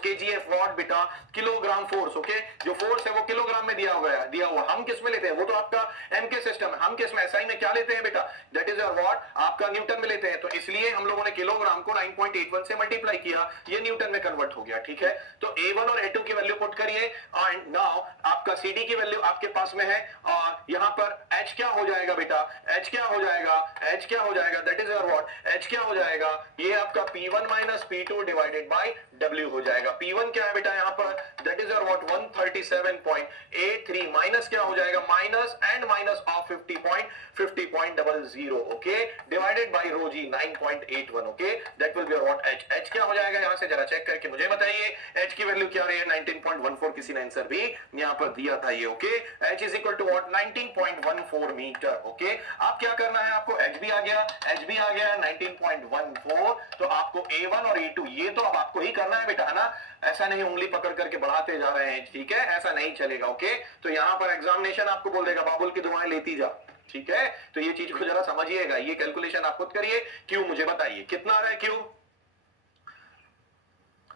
केजीएफ वॉट बेटा, किलोग्राम फोर्स। ओके, जो फोर्स है वो किलोग्राम में दिया हुआ। हम किस में लेते हैं, वो तो आपका एमके सिस्टम है, हम किस में एसआई में क्या लेते हैं बेटा, दैट इज योर वॉट, आपका न्यूटन में लेते हैं। तो इसलिए हम लोगों ने किलोग्राम को 9.81 से मल्टीप्लाई किया, ये न्यूटन में कन्वर्ट हो गया। ठीक है, तो A1 और A2 की वैल्यू पुट करिए, एंड नाउ आपका CD की वैल्यू आपके पास में है, और यहां पर H क्या हो जाएगा बेटा, H क्या हो जाएगा, H क्या हो जाएगा, that is your what, H क्या हो जाएगा, ये आपका P1 minus P2 divided by W हो जाएगा। P1 क्या है बेटा यहाँ पर, that is your what 137.83, minus क्या हो जाएगा, minus and minus of 50.00, okay, divided by rho g 9.81, okay, that will be your what H। H क्या हो जाएगा यहां से जरा चेक करके मुझे बताइए, H की वैल्यू क्या रही है, 19.14, किसी ने आंसर भी यहां पर दिया था ये। Okay, H is equal to what 19.14 metre. Okay, अब क्या करना है आपको, H भी आ गया, H भी आ गया 19.14, तो आपको A1 और A2 ये तो अब आपको ही करना है बेटा, है ना, ऐसा नहीं उंगली पकड़ करके बढ़ाते जा रहे हैं, ठीक है, ऐसा नहीं चलेगा। ओके, तो यहां पर एग्जामिनेशन आपको बोल देगा बाबुल की दुआएं लेती जा, ठीक है, तो ये चीज को जरा समझिएगा, ये कैलकुलेशन आप खुद करिए। क्यू मुझे बताइए कितना आ रहा है, क्यू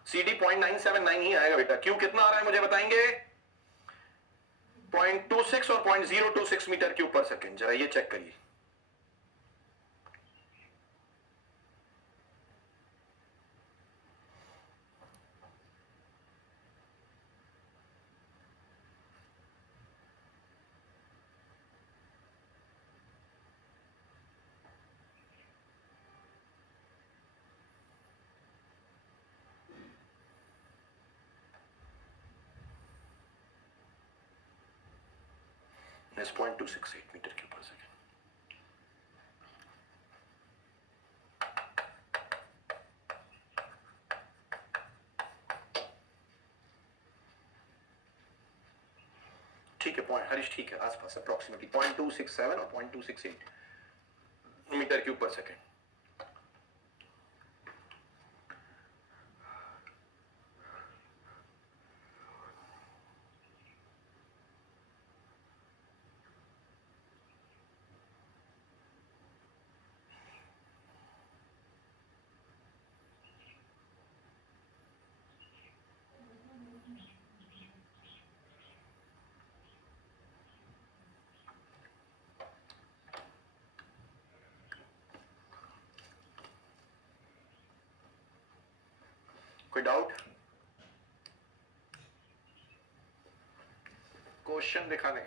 CD 0.979 ही आएगा बेटा, क्यू कितना आ रहा है मुझे बताएंगे, 0.26 और 0.026 मीटर क्यूब पर सेकेंड, जरा ये चेक करिए। Is 0.268 मीटर क्यूब पर सेकेंड। ठीक है, पॉइंट हरीश ठीक है, आसपास अप्रोक्सीमेटली 0.267 और 0.268 मीटर क्यूब पर सेकेंड। कोई डाउट, क्वेश्चन दिखा दें।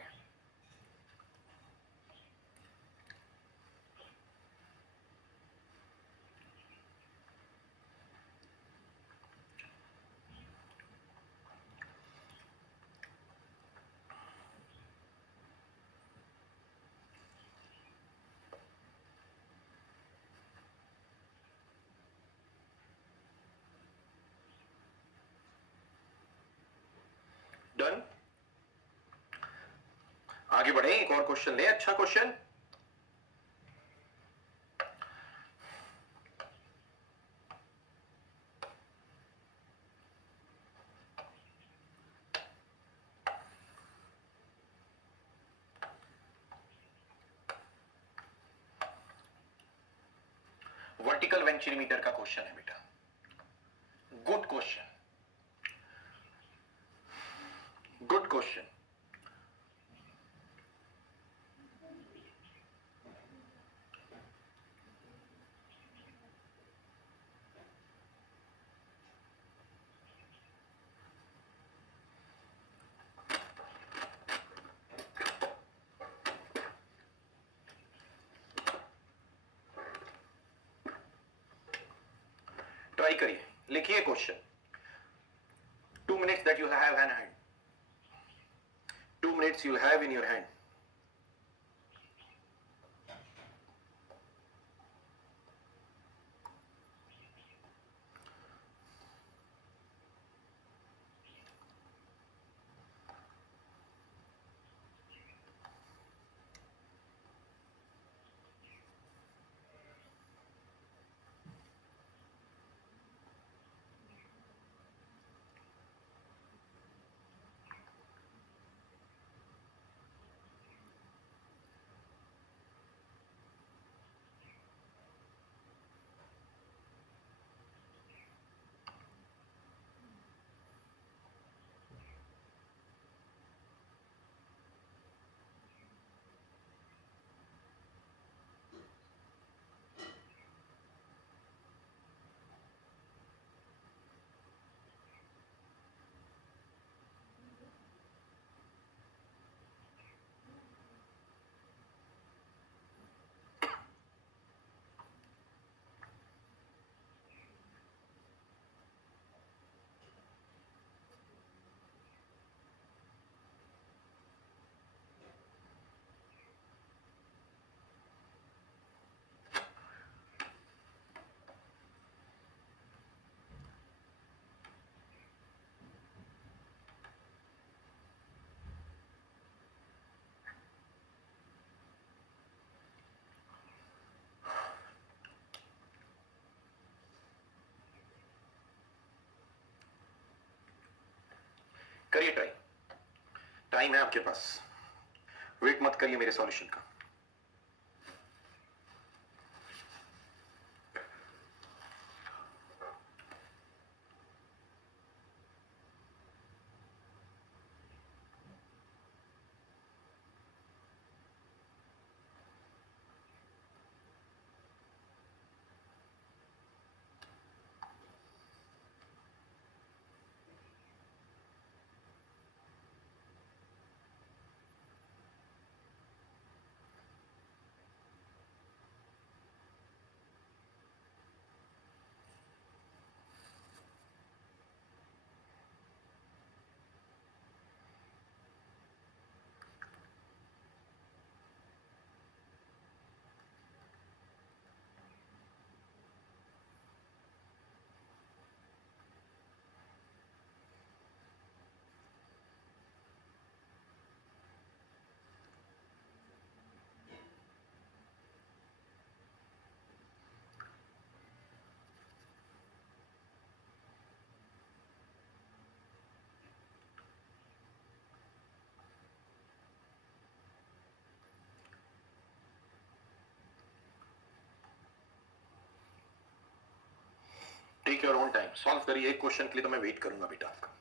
डन, आगे बढ़े, एक और क्वेश्चन ले, अच्छा क्वेश्चन। वर्टिकल वेंचुरीमीटर का क्वेश्चन है बेटा, good question, good question. Try करिए, लिखिए क्वेश्चन। 2 minutes that you have in hand, 2 minutes you have in your hand। करिए ट्राई, टाइम है आपके पास, वेट मत करिए मेरे सॉल्यूशन का। Take your own time, solve करिए। एक क्वेश्चन के लिए तो मैं वेट करूंगा बेटा आपका।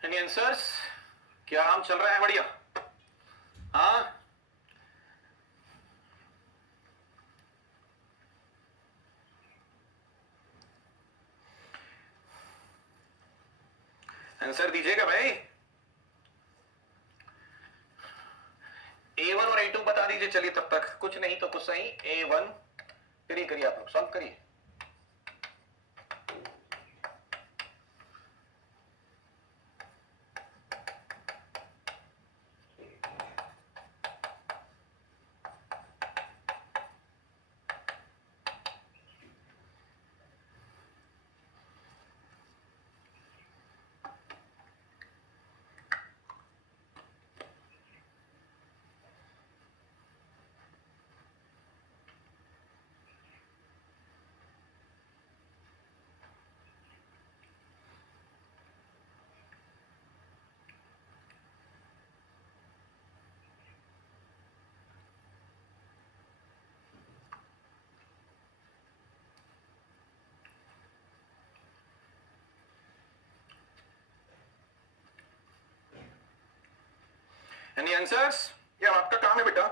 Any answers? क्या आराम चल रहा है? बढ़िया। हाँ, आंसर दीजिएगा भाई। A1 और A2 बता दीजिए। चलिए तब तक कुछ नहीं तो कुछ सही। A1 करिए, करिए आप लोग सॉल्व करिए। Any answers? ये आपका काम है बेटा।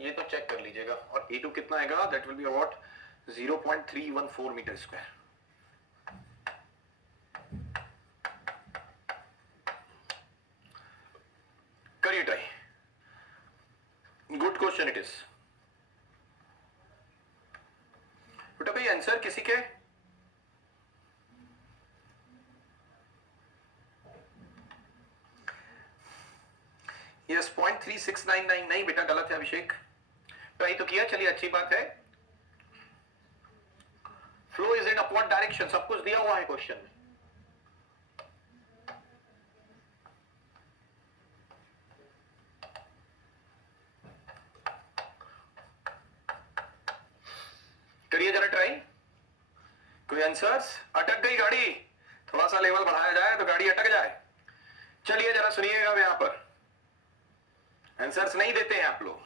ये तो चेक कर लीजिएगा। और A2 कितना आएगा? That will be about 0.314 metre square. करिए try. Good question it is. बेटा भाई आंसर किसी के? यस, 0.3699। नहीं बेटा, गलत है अभिषेक। ट्राई तो किया, चलिए अच्छी बात है। Flow is in upward direction, सब कुछ दिया हुआ है क्वेश्चन में। करिए जरा ट्राई। कोई आंसर्स? अटक गई गाड़ी, थोड़ा सा लेवल बढ़ाया जाए तो गाड़ी अटक जाए। चलिए जरा सुनिएगा यहां पर। आंसर्स नहीं देते हैं आप लोग।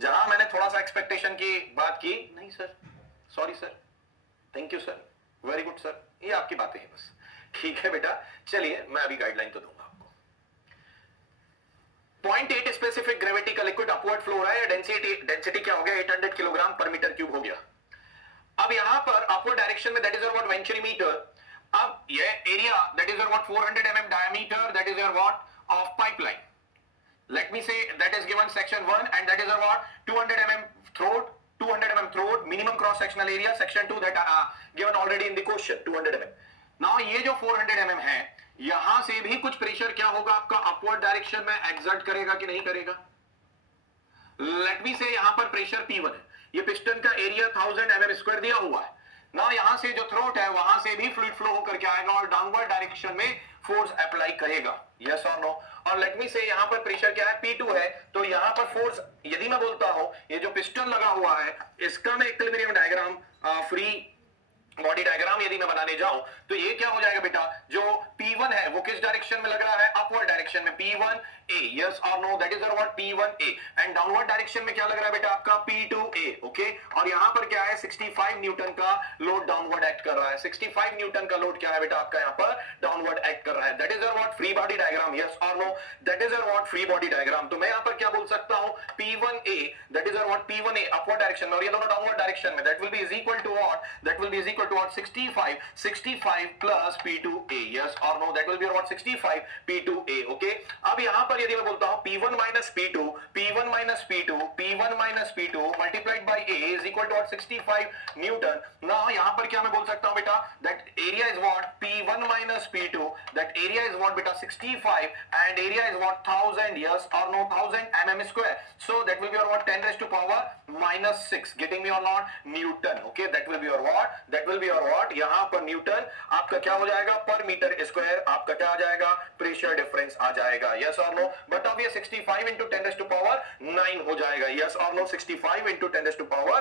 जहां मैंने थोड़ा सा एक्सपेक्टेशन की बात की, नहीं sir, sorry sir, thank you sir, very good sir, ये आपकी बातें हैं बस। ठीक है बेटा, चलिए मैं अभी गाइडलाइन तो दूंगा आपको। 0.8 स्पेसिफिक ग्रेविटी का लिक्विड अपवर्ड फ्लो हो रहा है। डेंसिटी क्या हो गया? 800 किलोग्राम पर मीटर क्यूब हो गया। अब यहां पर अपवर्ड डायरेक्शन में that is your what venturi metre. अब ये area that is your what 400 mm diameter, that is your what of pipeline. Let me say that is given section 1 and that is your what 200 mm throat 200 mm throat, minimum cross sectional area, section 2 that given already in the question, 200 mm. Now ये जो 400 mm है, यहां से भी कुछ प्रेशर क्या होगा आपका अपवर्ड डायरेक्शन में एक्सर्ट करेगा कि नहीं करेगा? लेट मी से यहां पर प्रेशर P1 है, ये पिस्टन का एरिया 1000 mm स्क्वायर दिया हुआ है ना, यहां से जो थ्रोट है वहां से भी फ्लूइड फ्लो होकर के आएगा और डाउनवर्ड डायरेक्शन में फोर्स अप्लाई करेगा, यस और नो। और लेट मी से यहां पर प्रेशर क्या है, P2 है, तो यहां पर फोर्स यदि मैं बोलता हूं ये जो पिस्टन लगा हुआ है इसका मैं equilibrium diagram free body diagram यदि मैं बनाने जाऊं तो ये क्या हो जाएगा बेटा, जो P1 है वो किस डायरेक्शन में लग रहा है, अपवर्ड डायरेक्शन में, P1A, यस और no, that is what P1A। And downward direction में क्या लग रहा है बेटा आपका P2A, ओके। और यहां पर क्या है, 65 न्यूटन का लोड डाउनवर्ड एक्ट कर रहा है, 65 न्यूटन का लोड क्या है बेटा आपका यहां पर डाउनवर्ड एक्ट कर रहा है, that is what free body diagram, yes और no, that is what free body diagram. तो मैं यहां पर क्या बोल सकता हूं, P1A, that is what P1A upward direction में और ये दोनों डाउनवर्ड डायरेक्शन में, that will be is equal to what, that will be is equal to what 65 plus P2A, yes or no, that will be what 65 P2A, okay। अब यहां पर यदि मैं बोलता हूं P1 minus P2, P1 minus P2, P1 minus P2 multiplied by A is equal to what 65 Newton। now यहां पर क्या मैं बोल सकता हूं बेटा, that area is what P1 minus P2, that area is what beta 65 and area is what 1000, yes or no, 1000 mm square, so that will be your what 10 raised to power minus 6, getting me or not, Newton, okay। that will be your what, that will be your what, यहां पर न्यूटन आपका क्या हो जाएगा पर metre square, आपका क्या आ जाएगा, प्रेशर डिफरेंस आ जाएगा, यस और नो। बट अब ये 65 into 10 raised to power 9 हो जाएगा, यस और नो, 65 into 10 raised to power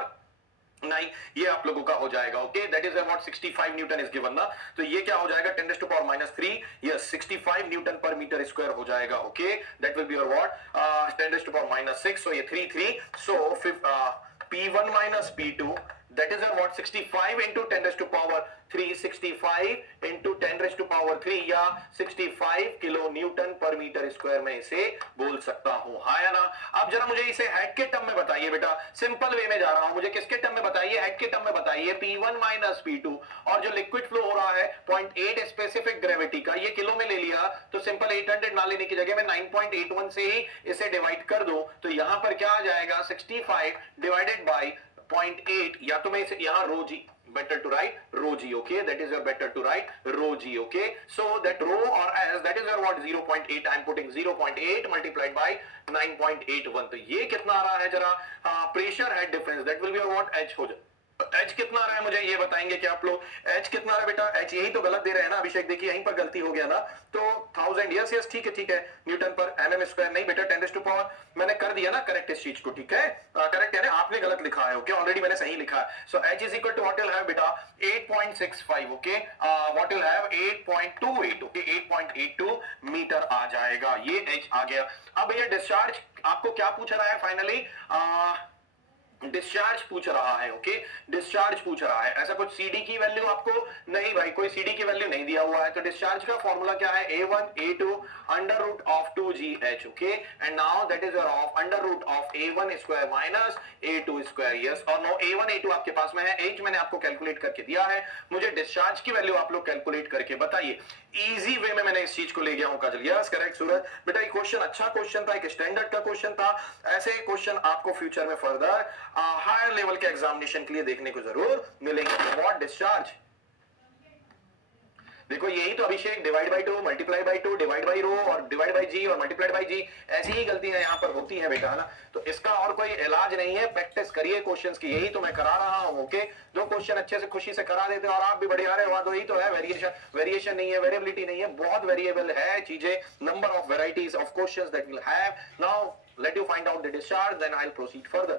9 ये आप लोगों का हो जाएगा, okay. That is what 65 Newton is given ना, तो ये क्या हो जाएगा 10 raised to power minus 3, यस 65 न्यूटन पर मीटर स्क्वायर हो जाएगा, okay. That will be your what 10 raised to power minus 6, so ये 3 so P1 minus P2, that is what 65 into 10 raised to power 3, 65 into 10 raised to power 3 या 65 kilo newton per metre square में इसे बोल सकता हूं, हाँ या ना। अब जरा मुझे इसे हेड के टर्म में बताइए बेटा, सिंपल वे में जा रहा हूं, मुझे किसके टर्म में बताइए, हेड के टर्म में बताइए, P1 minus P2 और जो लिक्विड फ्लो हो रहा है 0.8 स्पेसिफिक ग्रेविटी का, ये किलो में ले लिया तो सिंपल 800 ना लेने की जगह मैं 9.81 से ही इसे डिवाइड कर दूं तो यहां पर क्या आ जाएगा 65 डिवाइडेड बाय 0.8, या तो मैं इसे यहां रो जी, better to write rho g, okay, that is your better to write rho g, okay। so that rho or s, that is your what 0.8, I am putting 0.8 multiplied by 9.81, तो ये कितना आ रहा है जरा pressure head difference, that will be your what h हो जाए, H कितना आ रहा है मुझे ये बताएंगे क्या आप लोग, H कितना आ रहा है बेटा, H यही तो गलत दे रहे हैं ना अभिषेक, देखिए यहीं पर गलती हो गया ना, तो 1000, यस यस ठीक है न्यूटन पर mm स्क्वायर नहीं बेटा 10 raised to power, मैंने कर दिया ना करेक्ट इस चीज को, ठीक है करेक्ट है ना, आपने गलत लिखा है, ओके ऑलरेडी मैंने सही लिखा है। So H is equal to what will have बेटा 8.65, okay what will have 8.28, okay 8.82 metre आ जाएगा, ये H आ गया। अब ये डिस्चार्ज आपको क्या पूछ रहा है फाइनली, डिस्चार्ज पूछ रहा है, ओके डिस्चार्ज पूछ रहा है, ऐसा कुछ CD की वैल्यू आपको नहीं भाई, कोई CD की वैल्यू नहीं दिया हुआ है, तो डिस्चार्ज का फॉर्मूला क्या है, A1 A2 under root of 2GH, okay and now that is of under root of A1 square minus A2 square, yes और नो, A1 A2 आपके पास में है, H मैंने आपको कैलकुलेट करके दिया है, मुझे डिस्चार्ज की वैल्यू आप लोग कैलकुलेट करके बताइए, इजी वे में मैंने इस चीज को ले गया हूं काजल, यस करेक्ट सूरज बेटा, ये क्वेश्चन अच्छा क्वेश्चन था, एक स्टैंडर्ड का क्वेश्चन था, ऐसे क्वेश्चन आपको फ्यूचर में फर्दर हायर लेवल के एग्जामिनेशन के लिए देखने को जरूर मिलेंगे। व्हाट डिस्चार्ज, देखो यही तो Abhishek, divide by 2 multiply by 2 divide by row or divide bye जी और मल्टीप्लाइड बाय जी, ऐसी ही गलतियां यहां पर होती हैं बेटा, है ना, तो इसका और कोई इलाज नहीं है, प्रैक्टिस करिए क्वेश्चंस की, यही तो मैं करा रहा हूं, ओके जो क्वेश्चन अच्छे से खुशी से करा देते हैं और आप भी बढ़िया रहे हो, तो यही तो है, वेरिएशन नहीं है, वेरिएबिलिटी नहीं है, बहुत वेरिएबल है चीजें, number of varieties of questions that will have. Now let you find out the discharge, then I'll proceed further।